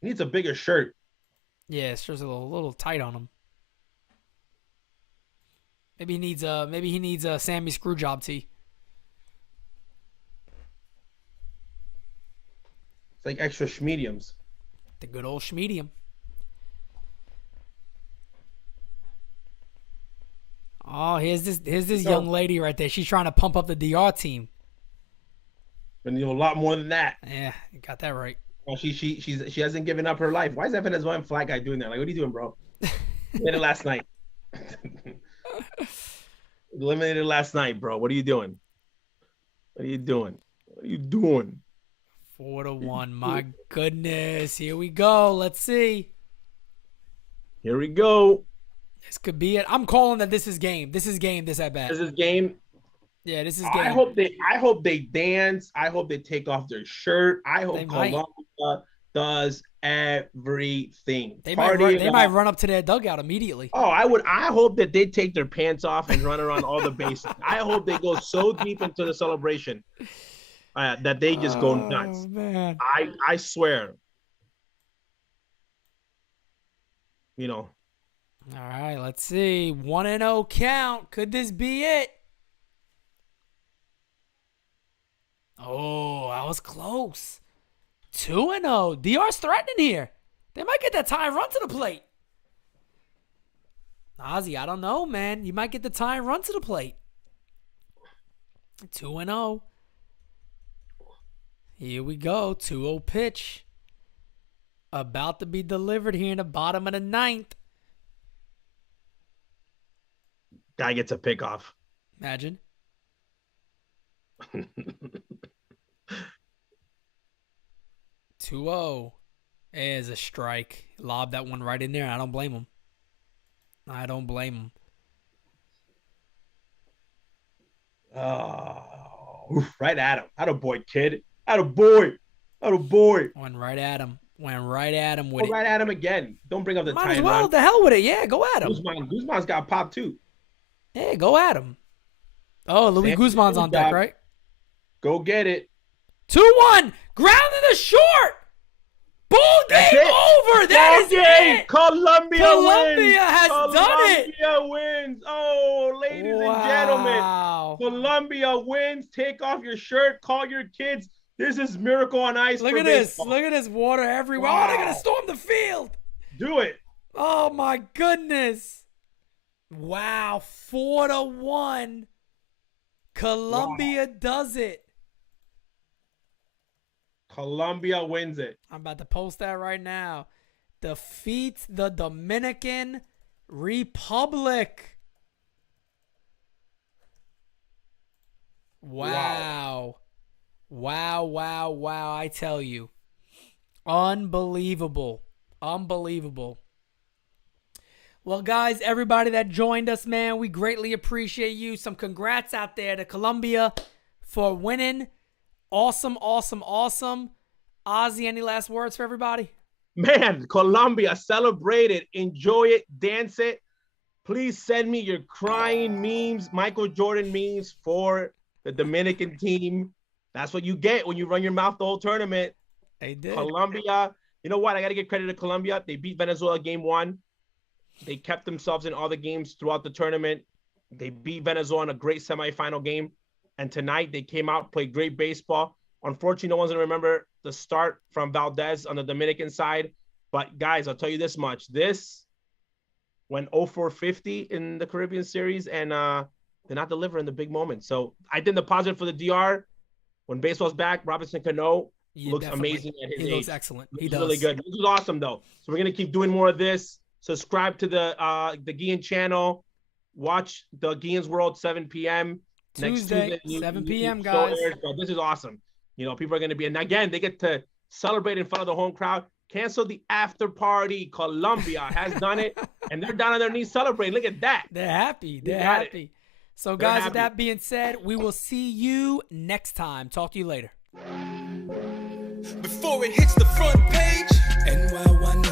He needs a bigger shirt. Yeah, it's just a little tight on him. Maybe he needs a Sammy Screwjob tee. It's like extra schmediums. The good old schmedium. Oh, here's this young lady right there. She's trying to pump up the DR team. And a lot more than that. Yeah, you got that right. Well, she hasn't given up her life. Why is that Venezuelan flag guy doing that? Like, what are you doing, bro? Did it last night. Eliminated last night, bro. What are you doing? What are you doing? What are you doing? 4-1. My goodness. Here we go. Let's see. Here we go. This could be it. I'm calling that this is game. This is game. This at bat. This is game. Yeah, this is game. I hope they dance. I hope they take off their shirt. I hope Colombia does everything. They might run up to their dugout immediately. Oh, I hope that they take their pants off and run around all the bases. I hope they go so deep into the celebration that they just go nuts. Man. I swear. You know. All right, let's see. 1-0 count. Could this be it? Oh, that was close. 2-0. DR's threatening here. They might get that tying run to the plate. Ozzy, I don't know, man. You might get the tying run to the plate. 2-0. Here we go. 2-0 pitch. About to be delivered here in the bottom of the ninth. Guy gets a pickoff. Imagine. 2-0 is a strike. Lob that one right in there. I don't blame him. I don't blame him. Oh, right at him. Attaboy, kid. Attaboy. Attaboy. Went right at him. Went right at him with Go right at him again. Don't bring up the Might tie as well. run. The hell with it. Yeah, go at him. Guzman's got popped too. Yeah, go at him. Oh, Luis Guzman's on deck, right? Go get it. 2-1. Grounded the short. Ball game over. That is it. Colombia has done it. Colombia wins. Oh, ladies and gentlemen. Colombia wins. Take off your shirt. Call your kids. This is Miracle on Ice. Look at this. Look at this water everywhere. Wow. Oh, they're going to storm the field. Do it. Oh, my goodness. Wow. 4-1. Colombia does it. Colombia wins it. I'm about to post that right now. Defeats the Dominican Republic. Wow. Wow, wow, wow. I tell you. Unbelievable. Unbelievable. Well, guys, everybody that joined us, man, we greatly appreciate you. Some congrats out there to Colombia for winning. Awesome, awesome, awesome. Ozzy, any last words for everybody? Man, Colombia, celebrate it. Enjoy it. Dance it. Please send me your crying memes, Michael Jordan memes for the Dominican team. That's what you get when you run your mouth the whole tournament. They did. Colombia, you know what? I got to give credit to Colombia. They beat Venezuela game 1. They kept themselves in all the games throughout the tournament. They beat Venezuela in a great semifinal game. And tonight they came out, played great baseball. Unfortunately, no one's going to remember the start from Valdez on the Dominican side. But, guys, I'll tell you this much. This went 0-for-50 in the Caribbean Series, and they're not delivering the big moments. So I think the positive for the DR, when baseball's back, Robinson Cano looks amazing at his age. He looks excellent. He does. Really good. This is awesome, though. So we're going to keep doing more of this. Subscribe to the Guillen channel. Watch the Guillen's World 7 p.m. Tuesday, 7 p.m., guys. So this is awesome. You know, people are going to be, and again, they get to celebrate in front of the home crowd. Cancel the after party. Colombia has done it, and they're down on their knees celebrating. Look at that. They're happy. They're happy. So, guys, with that being said, we will see you next time. Talk to you later. Before it hits the front page, NY1